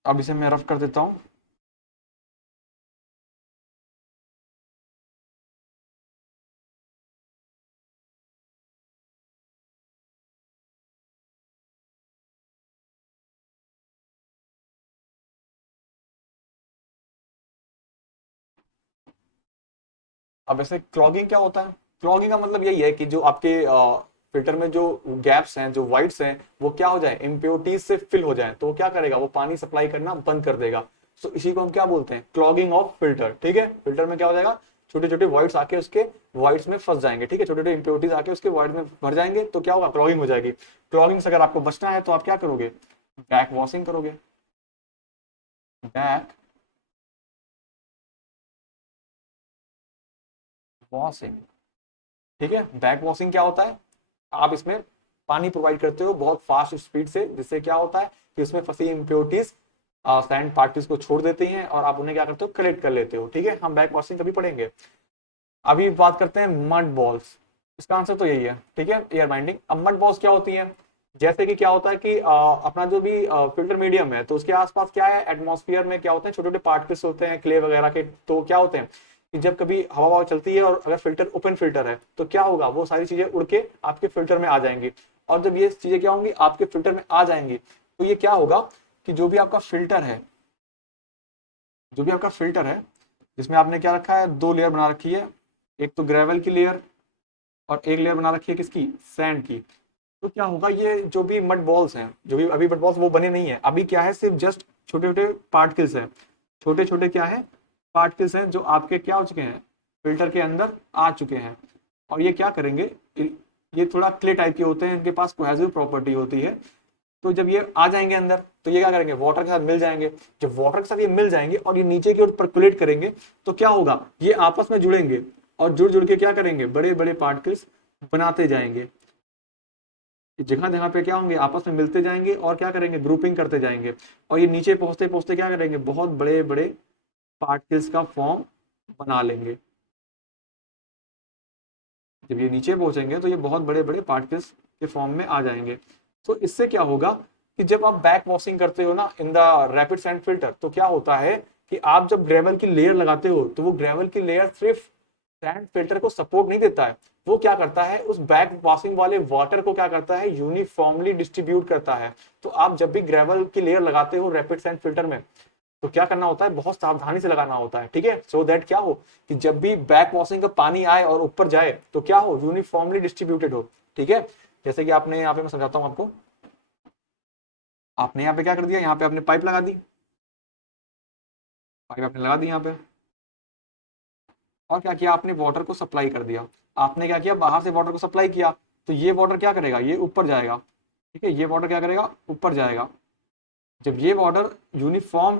अब इसे मैं रफ कर देता हूं। अब ऐसे क्लॉगिंग क्या होता है, क्लॉगिंग का मतलब यही है कि जो आपके फिल्टर में जो गैप्स हैं, जो वाइड्स हैं, वो क्या हो जाए, इम्प्योरिटीज से फिल हो जाए, तो वो क्या करेगा, वो पानी सप्लाई करना बंद कर देगा। तो इसी को हम क्या बोलते हैं, क्लॉगिंग ऑफ फिल्टर। ठीक है, फिल्टर में क्या हो जाएगा, छोटे छोटे वॉइड्स आके उसके वॉइड्स में फंस जाएंगे। ठीक है, छोटे छोटे इम्प्योरिटीज आके उसके वॉइड में भर जाएंगे, तो क्या होगा, क्लॉगिंग हो जाएगी। क्लॉगिंग से अगर आपको बचना है तो आप क्या करोगे, बैक वॉशिंग करोगे, बैक वॉशिंग। ठीक है, बैक वॉशिंग क्या होता है, आप इसमें पानी प्रोवाइड करते हो बहुत फास्ट स्पीड से, जिससे क्या होता है कि उसमें फंसी इम्प्योरिटीज सैंड पार्टिकल्स को छोड़ देती हैं और आप उन्हें क्या करते हो, कलेक्ट कर लेते हो। ठीक है, हम बैक वॉशिंग कभी पढ़ेंगे। अभी बात करते हैं मड बॉल्स। इसका आंसर तो यही है। ठीक है, एयर बाइंडिंग। अब मड बॉल्स क्या होती हैं, जैसे कि क्या होता है कि अपना जो भी फिल्टर मीडियम है, तो उसके आसपास क्या है, एटमॉस्फेयर में क्या होते हैं, छोटे छोटे पार्टिकल्स होते हैं, क्ले वगैरह के। तो क्या होते हैं कि जब कभी हवा हवा चलती है और अगर फिल्टर ओपन फिल्टर है, तो क्या होगा, वो सारी चीजें उड़ के आपके फिल्टर में आ जाएंगी। और जब ये चीजें क्या होंगी, आपके फिल्टर में आ जाएंगी, तो ये क्या होगा कि जो भी आपका फिल्टर है, जो भी आपका फिल्टर है, जिसमें आपने क्या रखा है, दो लेयर बना रखी है, एक तो ग्रेवल की लेयर और एक लेयर बना रखी है किसकी, सैंड की। तो क्या होगा, ये जो भी मड बॉल्स हैं, जो भी अभी मड बॉल्स वो बने नहीं है, अभी क्या है, सिर्फ जस्ट छोटे छोटे पार्टिकल्स हैं, छोटे छोटे क्या है, पार्टिकल्स हैं, जो आपके क्या हो चुके हैं, फिल्टर के अंदर आ चुके हैं। और ये क्या करेंगे, ये थोड़ा क्ले टाइप के होते हैं, इनके पास कोहेसिव प्रॉपर्टी होती है। तो जब ये आ जाएंगे अंदर, तो ये क्या करेंगे, वाटर के साथ मिल जाएंगे। जब वाटर के साथ ये मिल जाएंगे और ये नीचे की ओर परकुलेट करेंगे, तो क्या होगा, ये आपस में जुड़ेंगे और जुड़ जुड़ के क्या करेंगे, बड़े बड़े पार्टिकल्स बनाते जाएंगे। जगह जगह पे क्या होंगे, आपस में मिलते जाएंगे और क्या करेंगे, ग्रुपिंग करते जाएंगे। और ये नीचे पहुंचते पहुंचते क्या करेंगे, बहुत बड़े बड़े पार्टिकल्स का फॉर्म बना लेंगे। जब ये नीचे पहुंचेंगे तो ये बहुत बड़े बड़े पार्टिकल्स के फॉर्म में आ जाएंगे। तो इससे क्या होगा कि जब आप बैक वॉशिंग करते हो ना in the rapid sand filter, तो क्या होता है कि आप जब ग्रेवल की लेयर लगाते हो, तो वो ग्रेवल की लेयर सिर्फ सैंड फिल्टर को सपोर्ट नहीं देता है, वो क्या करता है, उस बैक वॉशिंग वाले वाटर को क्या करता है, यूनिफॉर्मली डिस्ट्रीब्यूट करता है। तो आप जब भी ग्रेवल की लेयर लगाते हो रैपिड सैंड फिल्टर में, तो क्या करना होता है, बहुत सावधानी से लगाना होता है, ठीक है, सो दैट क्या हो कि जब भी बैक वॉशिंग का पानी आए और ऊपर जाए, तो क्या हो, यूनिफॉर्मली डिस्ट्रीब्यूटेड हो। ठीक है, जैसे कि आपने यहाँ पे, मैं समझाता हूँ आपको, आपने यहाँ पे क्या कर दिया, यहाँ पे आपने पाइप लगा दी, पाइप आपने लगा दी यहाँ पे, और क्या किया आपने, वाटर को सप्लाई कर दिया। आपने क्या किया, बाहर से वाटर को सप्लाई किया, तो ये वाटर क्या करेगा, ये ऊपर जाएगा। ठीक है, ये वाटर क्या करेगा, ऊपर जाएगा। जब ये वाटर यूनिफॉर्म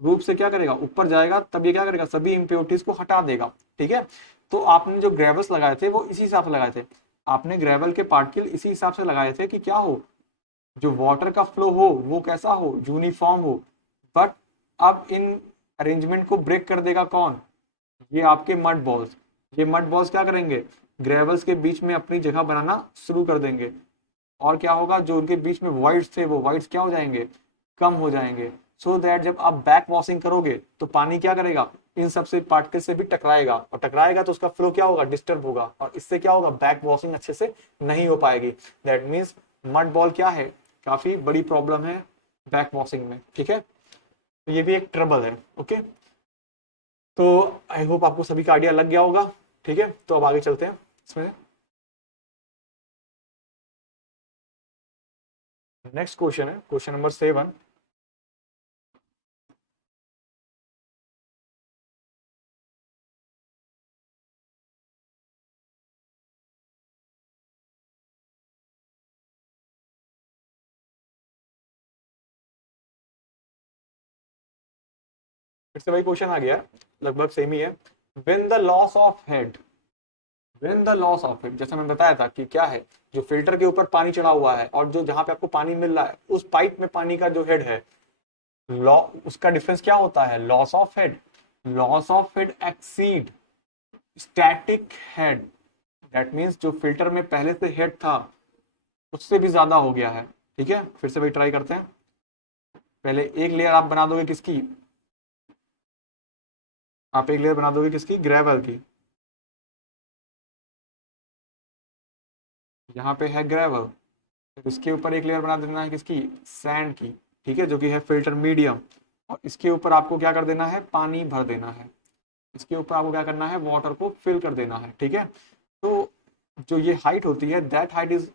रूप से क्या करेगा, ऊपर जाएगा, तब ये क्या करेगा, सभी इम्प्योरिटीज को हटा देगा। ठीक है, तो आपने जो ग्रेवल्स लगाए थे वो इसी हिसाब से लगाए थे, आपने ग्रेवल के पार्टिकल इसी हिसाब से लगाए थे कि क्या हो, जो वाटर का फ्लो हो वो कैसा हो, यूनिफॉर्म हो। बट अब इन अरेंजमेंट को ब्रेक कर देगा कौन, ये आपके मड बॉल्स। ये मड बॉल्स क्या करेंगे, ग्रेवल्स के बीच में अपनी जगह बनाना शुरू कर देंगे। और क्या होगा, जो उनके बीच में वाइड्स थे, वो वाइड्स क्या हो जाएंगे, कम हो जाएंगे। सो दैट जब आप बैक वॉशिंग करोगे, तो पानी क्या करेगा, इन सबसे पार्टिकल से भी टकराएगा, और टकराएगा तो उसका फ्लो क्या होगा, डिस्टर्ब होगा, और इससे क्या होगा, बैक वॉशिंग अच्छे से नहीं हो पाएगी। दैट मीन्स मड बॉल क्या है, काफी बड़ी प्रॉब्लम है बैक वॉशिंग में। ठीक है, तो ये भी एक ट्रबल है। ओके, तो आई होप आपको सभी का आइडिया लग गया होगा। ठीक है, तो अब आगे चलते हैं इसमें। नेक्स्ट क्वेश्चन है क्वेश्चन नंबर 7। फिर से वही क्वेश्चन आ गया, लगभग सेम ही है। When the loss of head, when the loss of head, जैसे मैंने बताया था कि क्या है, जो फिल्टर के ऊपर पानी चढ़ा हुआ है और जो जहां पे आपको पानी मिल रहा है, उस पाइप में पानी का जो हेड है, लॉ, उसका डिफरेंस क्या होता है, loss of head. Loss of head exceed static head. That means जो फिल्टर में पहले से हेड था उससे भी ज्यादा हो गया है। ठीक है, फिर से वही ट्राई करते हैं। पहले एक लेयर आप बना दोगे किसकी, आप एक लेयर बना दोगे किसकी, ग्रेवल की। यहाँ पे है ग्रेवल, तो इसके ऊपर एक लेयर बना देना है किसकी, सैंड की। ठीक है, जो कि है फिल्टर मीडियम। और इसके ऊपर आपको क्या कर देना है, पानी भर देना है। इसके ऊपर आपको क्या करना है, वाटर को फिल कर देना है। ठीक है, तो जो ये हाइट होती है, that height is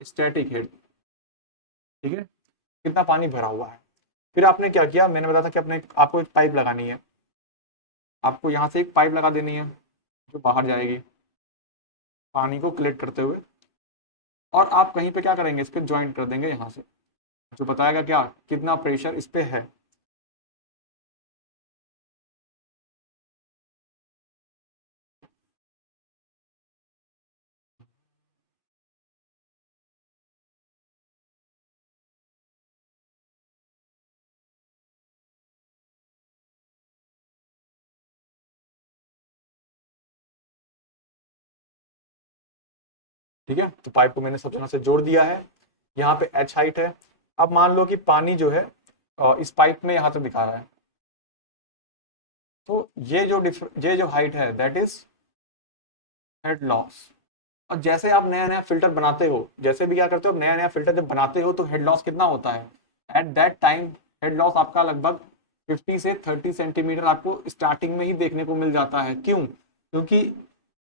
static head. ठीक है, कितना पानी भरा हुआ है। फिर आपने क्या किया, मैंने बताया था कि अपने आपको एक पाइप लगानी है, आपको यहाँ से एक पाइप लगा देनी है जो बाहर जाएगी पानी को कलेक्ट करते हुए। और आप कहीं पे क्या करेंगे, इस पे ज्वाइंट कर देंगे यहाँ से, जो बताएगा क्या, कितना प्रेशर इस पे है। ठीक है, तो पाइप को मैंने सब जगह से जोड़ दिया है। यहाँ पे एच हाइट है। अब मान लो कि पानी जो है इस पाइप में यहाँ तक दिखा रहा है, तो ये जो हाइट है दैट इज हेड लॉस। और जैसे आप नया नया फिल्टर बनाते हो, जैसे भी क्या करते हो, नया नया फिल्टर जब बनाते हो, तो हेड लॉस कितना होता है, at that time head loss आपका लगभग 50 से 30 सेंटीमीटर आपको स्टार्टिंग में ही देखने को मिल जाता है। क्यों, क्योंकि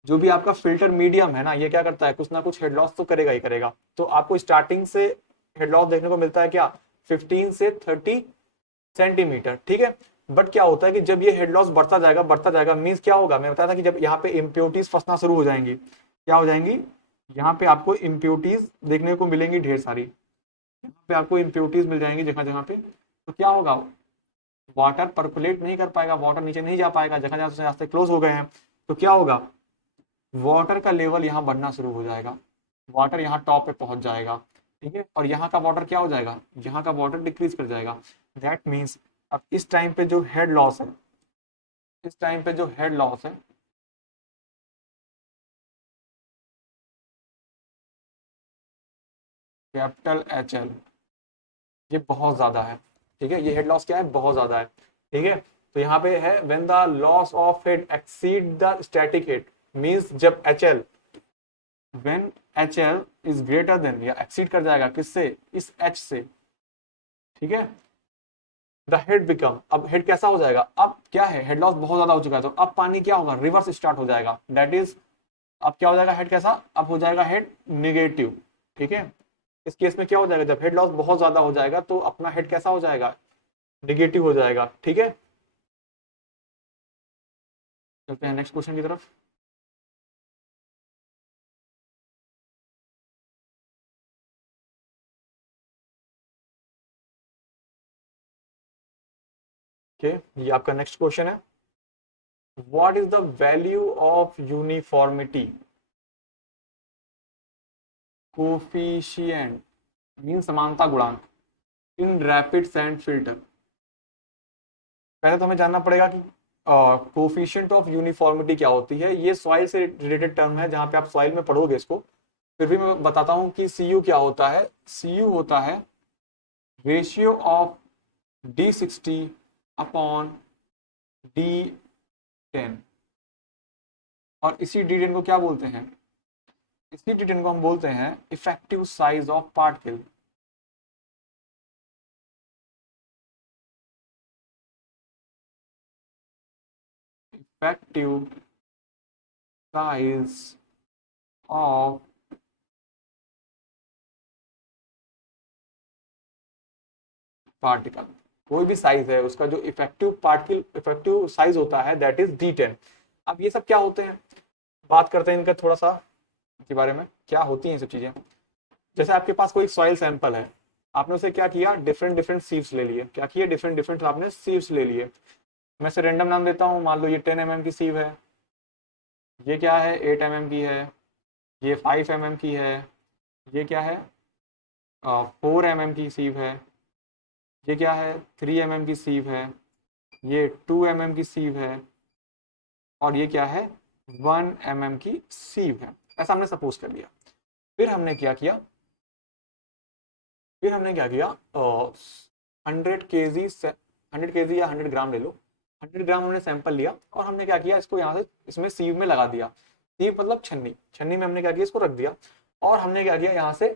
जो भी आपका फिल्टर मीडियम है ना, ये क्या करता है, कुछ ना कुछ हेड लॉस तो करेगा ही करेगा। तो आपको स्टार्टिंग से हेड लॉस देखने को मिलता है क्या, 15 से 30 सेंटीमीटर, ठीक है। बट क्या होता है कि जब ये हेड लॉस बढ़ता जाएगा मीन्स क्या होगा, मैं बताया था कि जब यहाँ पे इम्प्योरिटीज फंसना शुरू हो जाएंगी, क्या हो जाएंगी, यहाँ पे आपको इम्प्योरिटीज देखने को मिलेंगी ढेर सारी, यहाँ पे आपको इम्प्योरिटीज मिल जाएंगी जगह जगह पे। तो क्या होगा, वाटर परकुलेट नहीं कर पाएगा, वाटर नीचे नहीं जा पाएगा, जगह जगह से रास्ते क्लोज हो गए हैं। तो क्या होगा, वाटर का लेवल यहाँ बढ़ना शुरू हो जाएगा, वाटर यहाँ टॉप पे पहुंच जाएगा, ठीक है। और यहाँ का वाटर क्या हो जाएगा, यहाँ का वाटर डिक्रीज कर जाएगा। दैट मीन्स अब इस टाइम पे जो हेड लॉस है, इस टाइम पे जो हेड लॉस है, कैपिटल एच एल, ये बहुत ज्यादा है, ठीक है। ये हेड लॉस क्या है, बहुत ज्यादा है, ठीक है। तो यहाँ पे है when the loss of head exceed the static head, means जब H L, when H L is greater than, या एक्सीड कर जाएगा किससे, इस एच से, ठीक है। द हेड बिकम, अब हेड कैसा हो जाएगा, अब क्या है, हेड लॉस बहुत ज्यादा हो चुका है, तो अब पानी क्या होगा, रिवर्स स्टार्ट हो जाएगा। दैट इज, अब क्या हो जाएगा हेड कैसा, अब हो जाएगा हेड निगेटिव, ठीक है। इस केस में क्या हो जाएगा, जब हेड लॉस बहुत ज्यादा हो जाएगा तो अपना हेड कैसा हो जाएगा, निगेटिव हो जाएगा, ठीक है। चलते हैं नेक्स्ट क्वेश्चन की तरफ। ओके, ये आपका नेक्स्ट क्वेश्चन है, what is the value of uniformity coefficient, mean समानता गुणांक, इन रैपिड सैंड फिल्टर। पहले तो हमें जानना पड़ेगा कि कोफिशिएंट ऑफ यूनिफॉर्मिटी क्या होती है। ये सॉइल से रिलेटेड टर्म है, जहां पे आप सॉइल में पढ़ोगे इसको, फिर भी मैं बताता हूं कि सीयू क्या होता है। सीयू होता है ratio of D60 upon D10, और इसी D10 को क्या बोलते हैं, इसी D10 को हम बोलते हैं effective size of particle. Effective size of particle, कोई भी साइज है उसका जो इफेक्टिव पार्टिकल, इफेक्टिव साइज होता है दैट इज D10। अब ये सब क्या होते हैं, बात करते हैं इनका थोड़ा सा के बारे में, क्या होती हैं ये सब चीजें। जैसे आपके पास कोई सॉइल सैंपल है, आपने उसे क्या किया, डिफरेंट डिफरेंट सीव्स ले लिए, क्या किए, डिफरेंट डिफरेंट आपने सीव्स ले लिए। मैं से रेंडम नाम देता हूँ, मान लो ये 10 mm की सीव है, ये क्या है 8 mm की है, ये 5 mm की है, ये क्या है 4 mm की सीव है, ये क्या है 3 mm की सीव है, ये 2 mm की सीव है, और ये क्या है 1 mm की सीव है। ऐसा हमने सपोज कर लिया। फिर हमने क्या किया, फिर हमने क्या किया, 100 kg या 100 ग्राम ले लो, 100 ग्राम हमने सैंपल लिया, और हमने क्या किया, इसको यहाँ से इसमें सीव में लगा दिया। सीव मतलब छन्नी, छन्नी में हमने क्या किया, इसको रख दिया, और हमने क्या किया, यहाँ से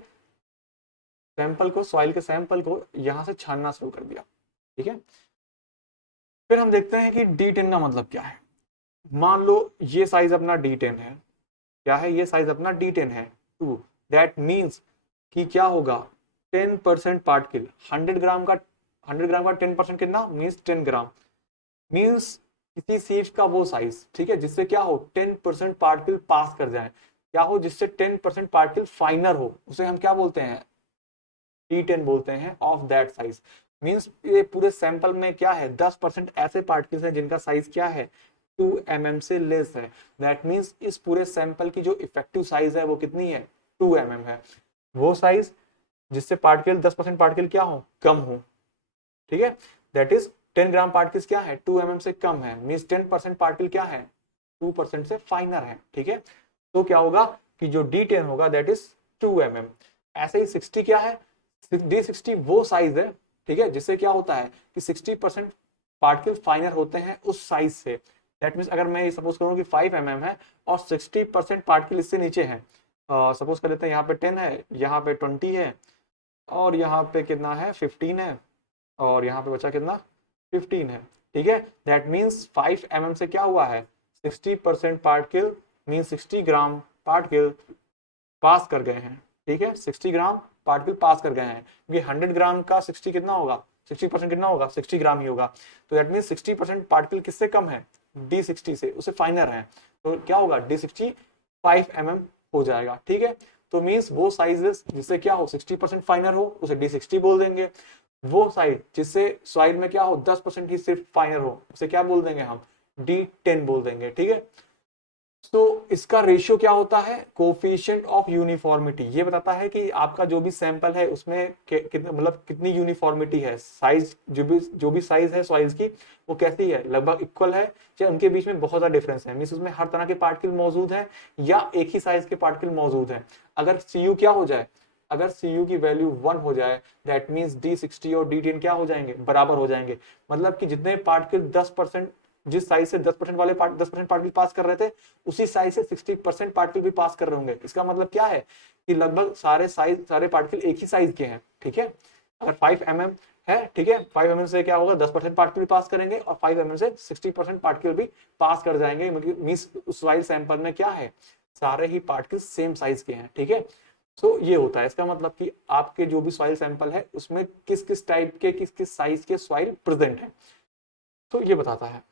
सैंपल को, सॉइल के सैंपल को यहाँ से छानना शुरू कर दिया, ठीक है। फिर हम देखते हैं कि D10 का मतलब क्या है। मान लो ये साइज अपना D10 है, क्या है, ये साइज अपना D10 है 2, दैट मीन्स कि क्या होगा, 10% पार्टिकल, 100 ग्राम का, 100 ग्राम का 10% कितना, मीन्स 10 ग्राम, मीन्स किसी सीव का वो साइज, ठीक है, जिससे क्या हो 10% पार्टिकल पास कर जाए, क्या हो, जिससे 10% पार्टिकल फाइनर हो, उसे हम क्या बोलते हैं, D10 बोलते हैं, ऑफ दैट साइज। मीन्स ये पूरे सैंपल में क्या है, 10% ऐसे पार्टिकल्स हैं जिनका साइज क्या है, 2 mm से लेस है। दैट मीन्स इस पूरे सैंपल की जो इफेक्टिव साइज है वो कितनी है, 2 mm है। वो साइज जिससे पार्टिकल 10% पार्टिकल क्या हो, कम हो, ठीक है। दैट इज 10 ग्राम पार्टिकल्स क्या है, 2 mm से कम है, मीन्स 10% पार्टिकल क्या है, 2% से फाइनर है, ठीक है। तो क्या होगा कि जो D10 होगा दैट इज 2 mm। ऐसे ही 60 क्या है, D60 वो साइज है, ठीक है, जिससे क्या होता है कि 60% पार्टिकल फाइनर होते हैं उस साइज से। दैट मीन्स अगर मैं सपोज करूँ कि 5 mm है और 60% पार्टिकल इससे नीचे है, सपोज कर लेते हैं यहाँ पे 10 है, यहाँ पे 20 है, और यहाँ पे कितना है 15 है, और यहाँ पे बचा कितना 15 है, ठीक है। दैट मीन्स 5 mm से क्या हुआ है, 60% पार्टिकल मीन 60 ग्राम पार्टिकल पास कर गए हैं, ठीक है, 60 ग्राम पार्टिकल पास कर गए हैं, क्योंकि 100 ग्राम का 60 कितना होगा, 60% कितना होगा, 60 ग्राम ही होगा। तो दैट मीन 60% पार्टिकल किससे कम है, D60 से, उससे फाइनर है, तो क्या होगा, D60 5 mm हो जाएगा, ठीक है। तो मीन्स वो साइजेस जिससे क्या हो 60% फाइनर हो उसे D60 बोल देंगे, वो साइज जिससे सॉइल में क्या हो 10% ही सिर्फ फाइनर हो उसे क्या बोल देंगे हम, D10 बोल देंगे, ठीक है। तो इसका रेशियो क्या होता है, कोफिशिएंट ऑफ यूनिफॉर्मिटी, ये बताता है कि आपका जो भी सैंपल है उसमें कितने मतलब कितनी यूनिफॉर्मिटी है, साइज जो भी साइज है सॉइल्स की वो कैसी है, लगभग इक्वल है या उनके बीच में बहुत ज्यादा डिफरेंस है, मींस उसमें हर तरह के पार्टिकल मौजूद हैं या एक ही साइज के पार्टिकल मौजूद हैं। अगर सीयू क्या हो जाए, अगर सीयू की वैल्यू 1 हो जाए दैट मींस D60 और D10 क्या हो जाएंगे, बराबर हो जाएंगे, मतलब कि जितने पार्टिकल 10%, जिस साइज से 10% वाले 10% पार्टिकल पास कर रहे थे उसी साइज से 60% पार्टिकल भी पास कर रहे होंगे। इसका मतलब क्या है कि लगभग सारे पार्टिकल एक ही साइज के हैं, ठीक है। अगर 5 mm है, ठीक है, 5 mm से क्या होगा 10% पार्टिकल भी पास करेंगे और 5 mm से 60% पार्टिकल भी पास कर जाएंगे, मतलब मींस उस सॉइल सैंपल में क्या है, सारे ही पार्टिकल सेम साइज के हैं, ठीक है। सो ये होता है, इसका मतलब कि आपके जो भी सॉइल सैंपल है उसमें किस किस टाइप के किस किस साइज के सॉइल प्रेजेंट है, तो ये बताता है।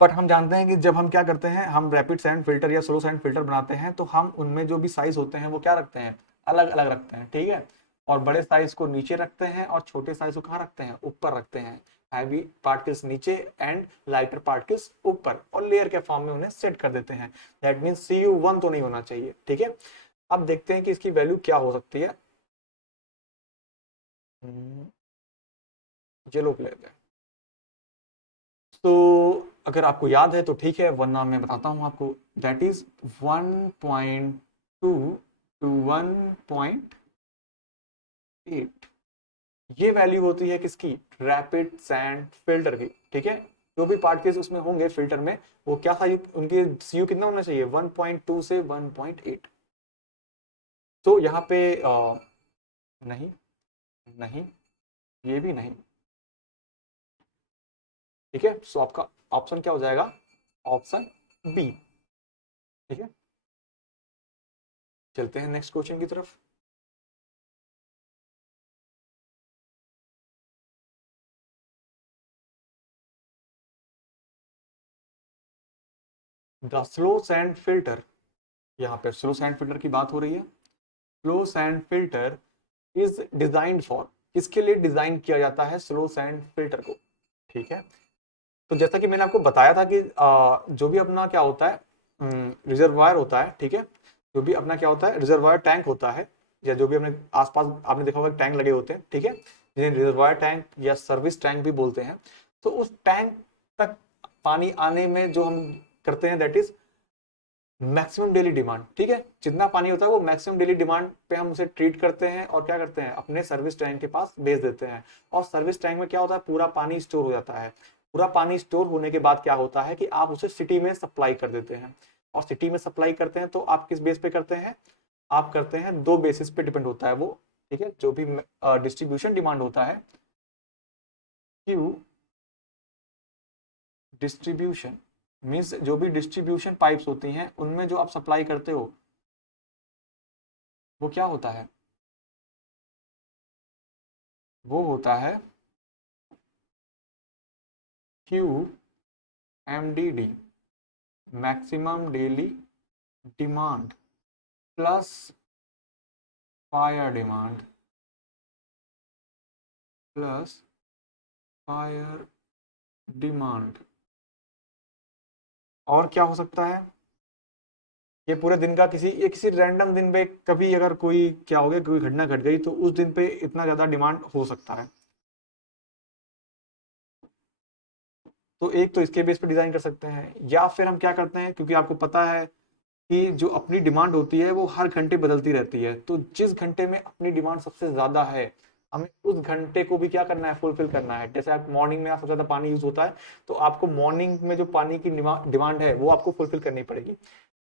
बट हम जानते हैं कि जब हम क्या करते हैं, हम रैपिड सैंड फिल्टर या स्लो सैंड फिल्टर बनाते हैं तो हम उनमें जो भी साइज होते हैं वो क्या रखते हैं, अलग अलग रखते हैं, ठीक है। और बड़े साइज को नीचे रखते हैं और छोटे साइज को कहाँ रखते हैं, ऊपर रखते हैं, हैवी पार्टिकल्स नीचे एंड लाइटर पार्टिकल्स ऊपर, और लेयर के फॉर्म में उन्हें सेट कर देते हैं। दैट मीन Cu1 तो नहीं होना चाहिए, ठीक है। अब देखते हैं कि इसकी वैल्यू क्या हो सकती है। ये लोग लेते हैं, तो अगर आपको याद है तो ठीक है, वरना मैं बताता हूं आपको। दैट इज 1.2 टू 1.8, ये वैल्यू होती है किसकी, रैपिड सैंड फिल्टर की, ठीक है। जो भी पार्टिकल्स उसमें होंगे फिल्टर में वो क्या था, उनके सीयू कितना होना चाहिए, 1.2 से 1.8। तो यहाँ पे नहीं, नहीं, ये भी नहीं, ठीक है। सो आपका ऑप्शन क्या हो जाएगा, ऑप्शन बी, ठीक है। चलते हैं नेक्स्ट क्वेश्चन की तरफ। द स्लो सैंड फिल्टर, यहाँ पे स्लो सैंड फिल्टर की बात हो रही है। Slow sand filter is designed for, किसके लिए डिजाइन किया जाता है स्लो सैंड फिल्टर को, ठीक है। तो जैसा कि मैंने आपको बताया था कि जो भी अपना क्या होता है, रिजर्वायर होता है, ठीक है, जो भी अपना क्या होता है रिजर्वायर टैंक होता है, या जो भी अपने आसपास आपने देखा होगा टैंक लगे होते हैं, ठीक है, जिन्हें रिजर्वायर टैंक या सर्विस टैंक भी बोलते हैं। तो उस टैंक तक पानी आने में जो हम करते हैं that is maximum daily demand, ठीक है, जितना पानी होता है वो मैक्सिमम डेली डिमांड पे हम उसे ट्रीट करते हैं और क्या करते हैं अपने सर्विस टैंक के पास भेज देते हैं। और सर्विस टैंक में क्या होता है, पूरा पानी स्टोर हो जाता है। पूरा पानी स्टोर होने के बाद क्या होता है कि आप उसे सिटी में सप्लाई कर देते हैं, और सिटी में सप्लाई करते हैं तो आप किस बेस पे करते हैं, आप करते हैं दो बेसिस पे डिपेंड होता है वो, ठीक है। जो भी डिस्ट्रीब्यूशन डिमांड होता है, क्यू डिस्ट्रीब्यूशन मीन्स जो भी डिस्ट्रीब्यूशन पाइप्स होती हैं उनमें जो आप सप्लाई करते हो वो क्या होता है, वो होता है Q MDD, maximum daily demand plus fire demand, plus fire demand. और क्या हो सकता है, ये पूरे दिन का किसी रैंडम दिन पे कभी अगर कोई क्या हो गया, कोई घटना घट गई तो उस दिन पे इतना ज्यादा डिमांड हो सकता है। तो एक तो इसके बेस पे डिजाइन कर सकते हैं, या फिर हम क्या करते हैं, क्योंकि आपको पता है कि जो अपनी डिमांड होती है वो हर घंटे बदलती रहती है, तो जिस घंटे में अपनी डिमांड सबसे ज्यादा है हमें उस घंटे को भी क्या करना है, फुलफिल करना है। जैसे आप मॉर्निंग में सबसे ज्यादा पानी यूज होता है तो आपको मॉर्निंग में जो पानी की डिमांड है वो आपको फुलफिल करनी पड़ेगी।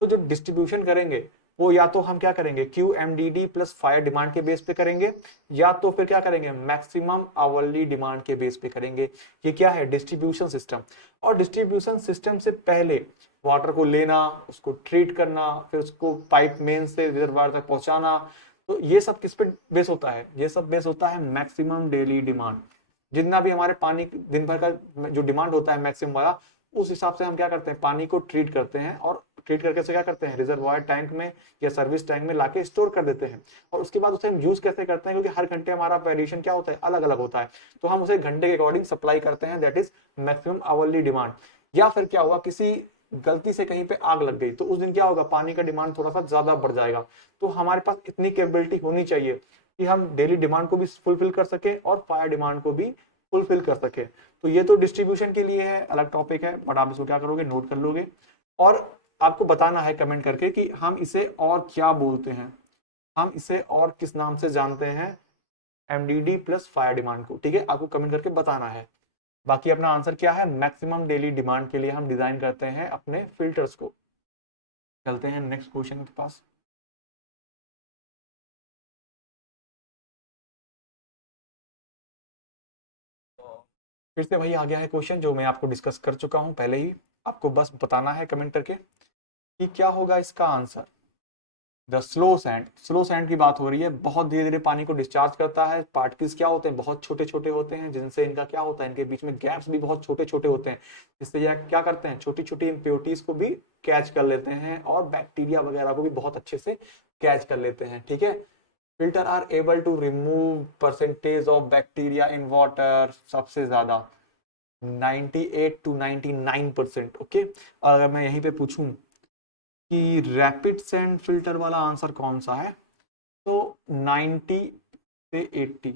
तो जो डिस्ट्रीब्यूशन करेंगे वो या तो हम क्या करेंगे QMDD प्लस फायर डिमांड के बेस पे करेंगे, या तो फिर क्या करेंगे मैक्सिमम आवरली डिमांड के बेस पे करेंगे। ये क्या है डिस्ट्रीब्यूशन सिस्टम। और डिस्ट्रीब्यूशन सिस्टम से पहले वाटर को लेना, उसको ट्रीट करना, फिर उसको पाइप मेन से रिजर्वायर तक पहुंचाना। तो ये सब किस पे बेस होता है? ये सब बेस होता है मैक्सिमम डेली डिमांड। जितना भी हमारे पानी दिन भर का जो डिमांड होता है मैक्सिमम वाला, उस हिसाब से हम क्या करते हैं, पानी को ट्रीट करते हैं, और ट्रीट करके से क्या करते हैं, रिजर्वायर टैंक में या सर्विस टैंक में लाके स्टोर कर देते हैं। और उसके बाद उसे हम यूज कैसे करते हैं, क्योंकि हर घंटे हमारा वेरिएशन क्या होता है, अलग अलग होता है, तो हम उसे घंटे के अकॉर्डिंग सप्लाई करते हैं, that is maximum hourly demand. या फिर क्या हुआ, किसी गलती से कहीं पे आग लग गई, तो उस दिन क्या होगा, पानी का डिमांड थोड़ा सा ज्यादा बढ़ जाएगा। तो हमारे पास इतनी कैपेबिलिटी होनी चाहिए कि हम डेली डिमांड को भी फुलफिल कर सके और फायर डिमांड को भी फुलफिल कर सके। तो ये तो डिस्ट्रीब्यूशन के लिए है, अलग टॉपिक है, बट आप इसको क्या करोगे, नोट कर लोगे। और आपको बताना है कमेंट करके कि हम इसे और क्या बोलते हैं, हम इसे और किस नाम से जानते हैं एमडीडी प्लस फायर डिमांड को। ठीक है, आपको कमेंट करके बताना है। बाकी अपना आंसर क्या है, मैक्सिमम डेली डिमांड के लिए हम डिजाइन करते हैं अपने फिल्टर्स को। चलते हैं नेक्स्ट क्वेश्चन के पास। फिर से वही आ गया है क्वेश्चन जो मैं आपको डिस्कस कर चुका हूं पहले ही। आपको बस बताना है कमेंट करके कि क्या होगा इसका आंसर। द स्लो सैंड की बात हो रही है, बहुत धीरे धीरे पानी को डिस्चार्ज करता है। पार्टिकल्स क्या होते हैं, बहुत छोटे छोटे होते हैं, जिनसे इनका क्या होता है, इनके बीच में गैप्स भी बहुत छोटे छोटे होते हैं, जिससे यह क्या करते हैं, छोटी छोटी इम्प्योरिटीज को भी कैच कर लेते हैं और बैक्टीरिया वगैरह को भी बहुत अच्छे से कैच कर लेते हैं। ठीक है, filter are able to remove percentage of bacteria in water, सबसे ज्यादा 98 to 99%। ओके, और अगर मैं यहीं पे पूछूं कि रैपिड सैंड फिल्टर वाला आंसर कौन सा है, तो 90 से 80,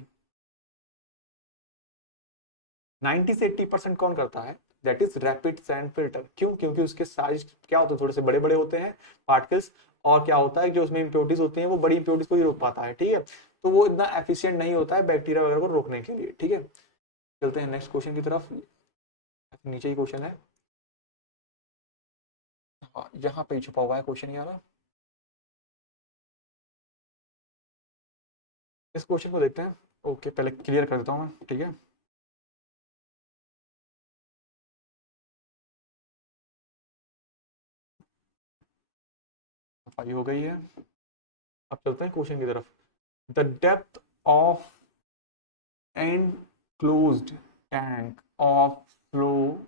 90 से 80% कौन करता है, that is rapid sand filter. क्यों? क्योंकि उसके साइज क्या होते हैं, थोड़े से बड़े बड़े होते हैं पार्टिकल्स, और क्या होता है, जो उसमें इंप्योरिटीज होती हैं वो बड़ी इंप्योरिटीज को ही रोक पाता है। ठीक है, तो वो इतना एफिशिएंट नहीं होता है बैक्टीरिया वगैरह को रोकने के लिए। ठीक है, चलते हैं नेक्स्ट क्वेश्चन की तरफ। नीचे ही क्वेश्चन है, हाँ यहाँ पे छुपा हुआ है क्वेश्चन ये वाला। इस क्वेश्चन को देखते हैं। ओके, पहले क्लियर कर देता हूँ मैं। ठीक है, सफाई हो गई है। अब चलते हैं क्वेश्चन की तरफ। The depth of enclosed tank of flow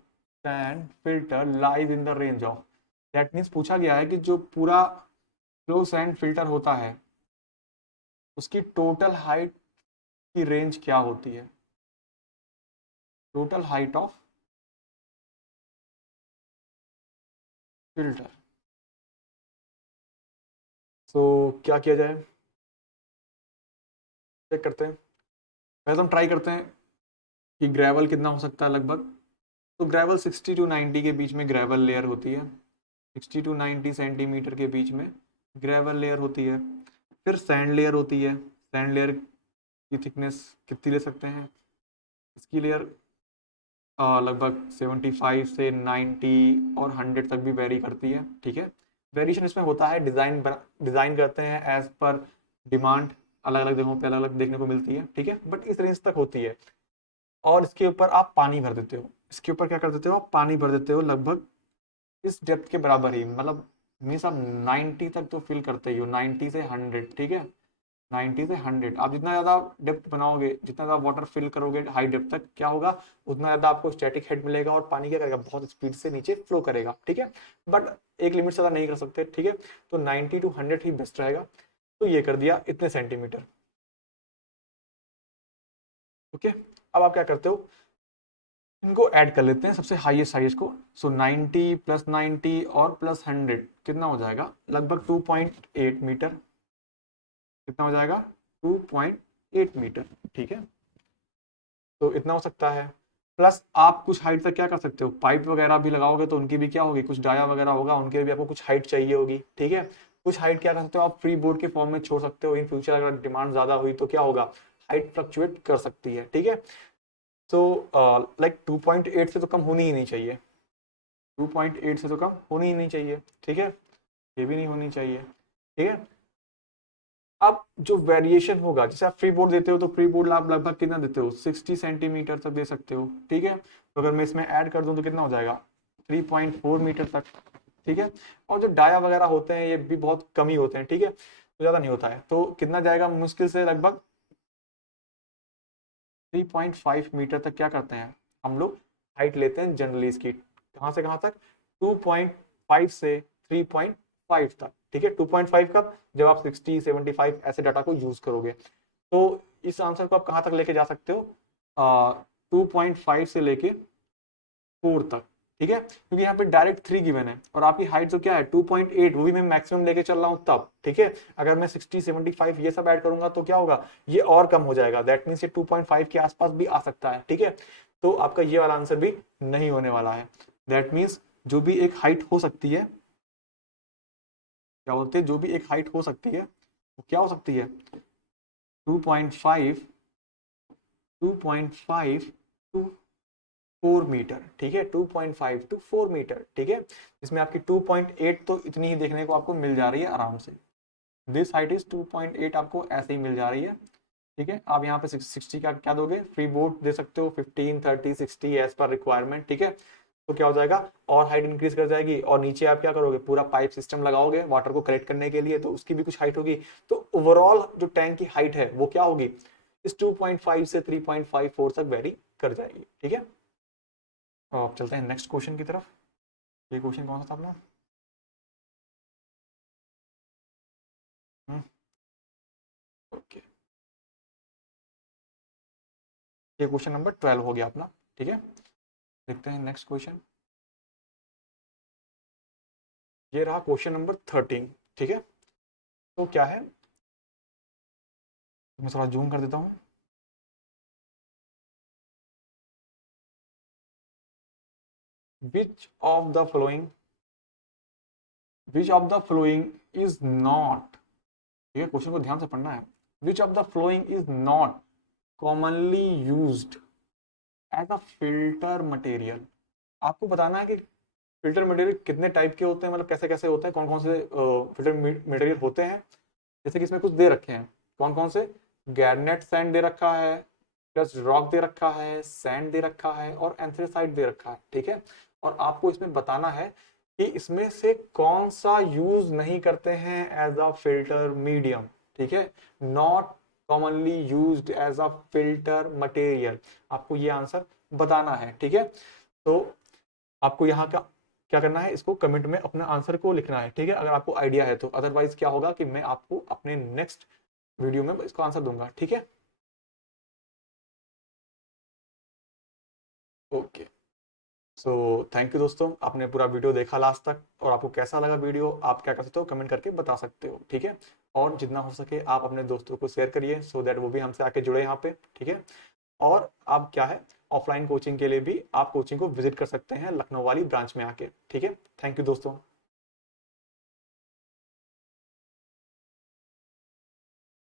sand filter lies in the range of, that means पूछा गया है कि जो पूरा फ्लो सैंड फिल्टर होता है उसकी टोटल हाइट की रेंज क्या होती है, टोटल हाइट ऑफ फिल्टर। सो क्या किया जाए, चेक करते हैं। पहले तो हम ट्राई करते हैं कि ग्रेवल कितना हो सकता है लगभग। तो ग्रेवल 60 टू 90 के बीच में ग्रेवल लेयर होती है, 60 टू 90 सेंटीमीटर के बीच में ग्रेवल लेयर होती है। फिर सैंड लेयर होती है, सैंड लेयर की थिकनेस कितनी ले सकते हैं, इसकी लेयर लगभग 75 से 90 और 100 तक भी वेरी करती है। ठीक है, वेरिएशन इसमें होता है, डिज़ाइन करते हैं एज पर डिमांड, अलग अलग जगहों पे अलग अलग देखने को मिलती है। ठीक है, बट इस रेंज तक होती है। और इसके ऊपर आप पानी भर देते हो, इसके ऊपर क्या कर देते हो, आप पानी भर देते हो लगभग इस डेप्थ के बराबर ही, मतलब मीन्स आप 90 तक तो फिल करते ही हो, 90 से 100। ठीक है, 90 से 100 आप जितना ज़्यादा डेप्थ बनाओगे, जितना ज़्यादा वाटर फिल करोगे हाई डेप्थ तक, क्या होगा, उतना ज़्यादा आपको स्टैटिक हेड मिलेगा और पानी क्या करेगा, बहुत स्पीड से नीचे फ्लो करेगा। ठीक है, बट एक लिमिट से ज़्यादा नहीं कर सकते। ठीक है, तो 90 टू 100 ही बेस्ट रहेगा। तो ये कर दिया इतने सेंटीमीटर। ओके, अब आप क्या करते हो, इनको ऐड कर लेते हैं, सबसे हाईएस्ट साइज को। सो 90 प्लस 90 और प्लस 100 कितना हो जाएगा, लगभग 2.8 मीटर। कितना हो जाएगा, 2.8 मीटर। ठीक है, तो इतना हो सकता है। प्लस आप कुछ हाइट तक क्या कर सकते हो, पाइप वगैरह भी लगाओगे तो उनकी भी क्या होगी, कुछ डाया वगैरह होगा, उनके भी आपको कुछ हाइट चाहिए होगी। ठीक है, कुछ हाइट क्या कर सकते हो, आप फ्री बोर्ड के फॉर्म में छोड़ सकते हो। इन फ्यूचर अगर डिमांड ज्यादा हुई तो क्या होगा, हाइट फ्लक्चुएट कर सकती है। ठीक है, तो लाइक 2.8 से तो कम होनी ही नहीं चाहिए, 2.8 से तो कम होनी ही नहीं चाहिए। ठीक है, ये भी नहीं होनी चाहिए। ठीक है, अब जो वेरिएशन होगा, जैसे आप फ्री बोर्ड देते हो तो फ्री बोर्ड आप लगभग कितना देते हो, 60 सेंटीमीटर तक दे सकते हो। ठीक है, तो अगर मैं इसमें ऐड कर दूं तो कितना हो जाएगा, 3.4 मीटर तक। ठीक है। और जो डाया वगैरह होते हैं ये भी बहुत कम ही होते हैं, ठीक है, तो ज्यादा नहीं होता है। तो कितना जाएगा, मुश्किल से लगभग 3.5 मीटर तक क्या करते हैं हम लोग हाइट लेते हैं जनरली इसकी, कहां से कहां तक, 2.5 से 3.5 तक, ठीक है। 2.5 कब, जब आप 60 75 ऐसे डाटा को यूज करोगे। तो इस आंसर को आप कहां तक लेके जा सकते हो, 2.5 से लेके 4 तक, ठीक है, क्योंकि यहाँ पे डायरेक्ट 3 गिवन है और आपकी हाइट जो क्या है 2.8, वो भी मैं मैक्सिमम लेके चल रहा हूँ तब, ठीक है। अगर मैं 60 75 ये सब ऐड करूंगा तो क्या होगा, ये और कम हो जाएगा, दैट मीन्स ये 2.5 के आसपास भी आ सकता है, ठीक है। तो आपका ये वाला आंसर भी नहीं होने वाला है। दैट मीन्स जो भी एक हाइट हो सकती है, क्या बोलते हैं, जो भी एक हाइट हो सकती है वो क्या हो सकती है, 2.5 टू 4 मीटर, ठीक है, 2.5 टू 4 मीटर, ठीक है। इसमें आपकी 2.8 तो इतनी ही देखने को आपको मिल जा रही है आराम से, दिस हाइट इज 2.8 आपको ऐसे ही मिल जा रही है, ठीक है। आप यहाँ पे 60 का क्या दोगे, फ्री बोर्ड दे सकते हो, 15 30 60 एज पर रिक्वायरमेंट, ठीक है। तो क्या हो जाएगा, और हाइट इंक्रीज कर जाएगी, और नीचे आप क्या करोगे, पूरा पाइप सिस्टम लगाओगे वाटर को कलेक्ट करने के लिए, तो उसकी भी कुछ हाइट होगी। तो ओवरऑल जो टैंक की हाइट है वो क्या होगी, इस 2.5 से 3.54 तक वेरी कर जाएगी, ठीक है। तो अब चलते हैं नेक्स्ट क्वेश्चन की तरफ। ये क्वेश्चन कौन सा था अपना, ओके, ये क्वेश्चन नंबर 12 हो गया अपना, ठीक है। देखते हैं नेक्स्ट क्वेश्चन, ये रहा क्वेश्चन नंबर 13, ठीक है। तो क्या है, मैं थोड़ा जूम कर देता हूँ। Which of the following, which of the following is not, ठीक है, क्वेश्चन को ध्यान से पढ़ना है। Which of the following is not commonly used as a filter material. आपको बताना है कि फिल्टर मटेरियल कितने टाइप के होते हैं, मतलब कैसे कैसे होते हैं, कौन कौन से फिल्टर मटेरियल होते हैं। जैसे कि इसमें कुछ दे रखे हैं, कौन कौन से, गैरनेट सैंड दे रखा है, प्लस रॉक दे रखा है, सैंड दे रखा है, और एंथ्रेसाइट दे रखा है, ठीक है। और आपको इसमें बताना है कि इसमें से कौन सा यूज नहीं करते हैं एज अ फिल्टर मीडियम, ठीक है, not commonly used as a filter material, आपको ये आंसर बताना है, ठीक है। तो आपको यहाँ का क्या करना है, इसको कमेंट में अपना आंसर को लिखना है, ठीक है, अगर आपको आइडिया है तो। अदरवाइज क्या होगा कि मैं आपको अपने नेक्स्ट वीडियो में इसको आंसर दूंगा, ठीक है। ओके, सो थैंक यू दोस्तों, आपने पूरा वीडियो देखा लास्ट तक, और आपको कैसा लगा वीडियो आप क्या कर सकते हो, कमेंट करके बता सकते हो, ठीक है। और जितना हो सके आप अपने दोस्तों को शेयर करिए, सो दैट वो भी हमसे आके जुड़े यहाँ पे, ठीक है। और आप क्या है, ऑफलाइन कोचिंग के लिए भी आप कोचिंग को विजिट कर सकते हैं लखनऊ वाली ब्रांच में आके, ठीक है। थैंक यू दोस्तों।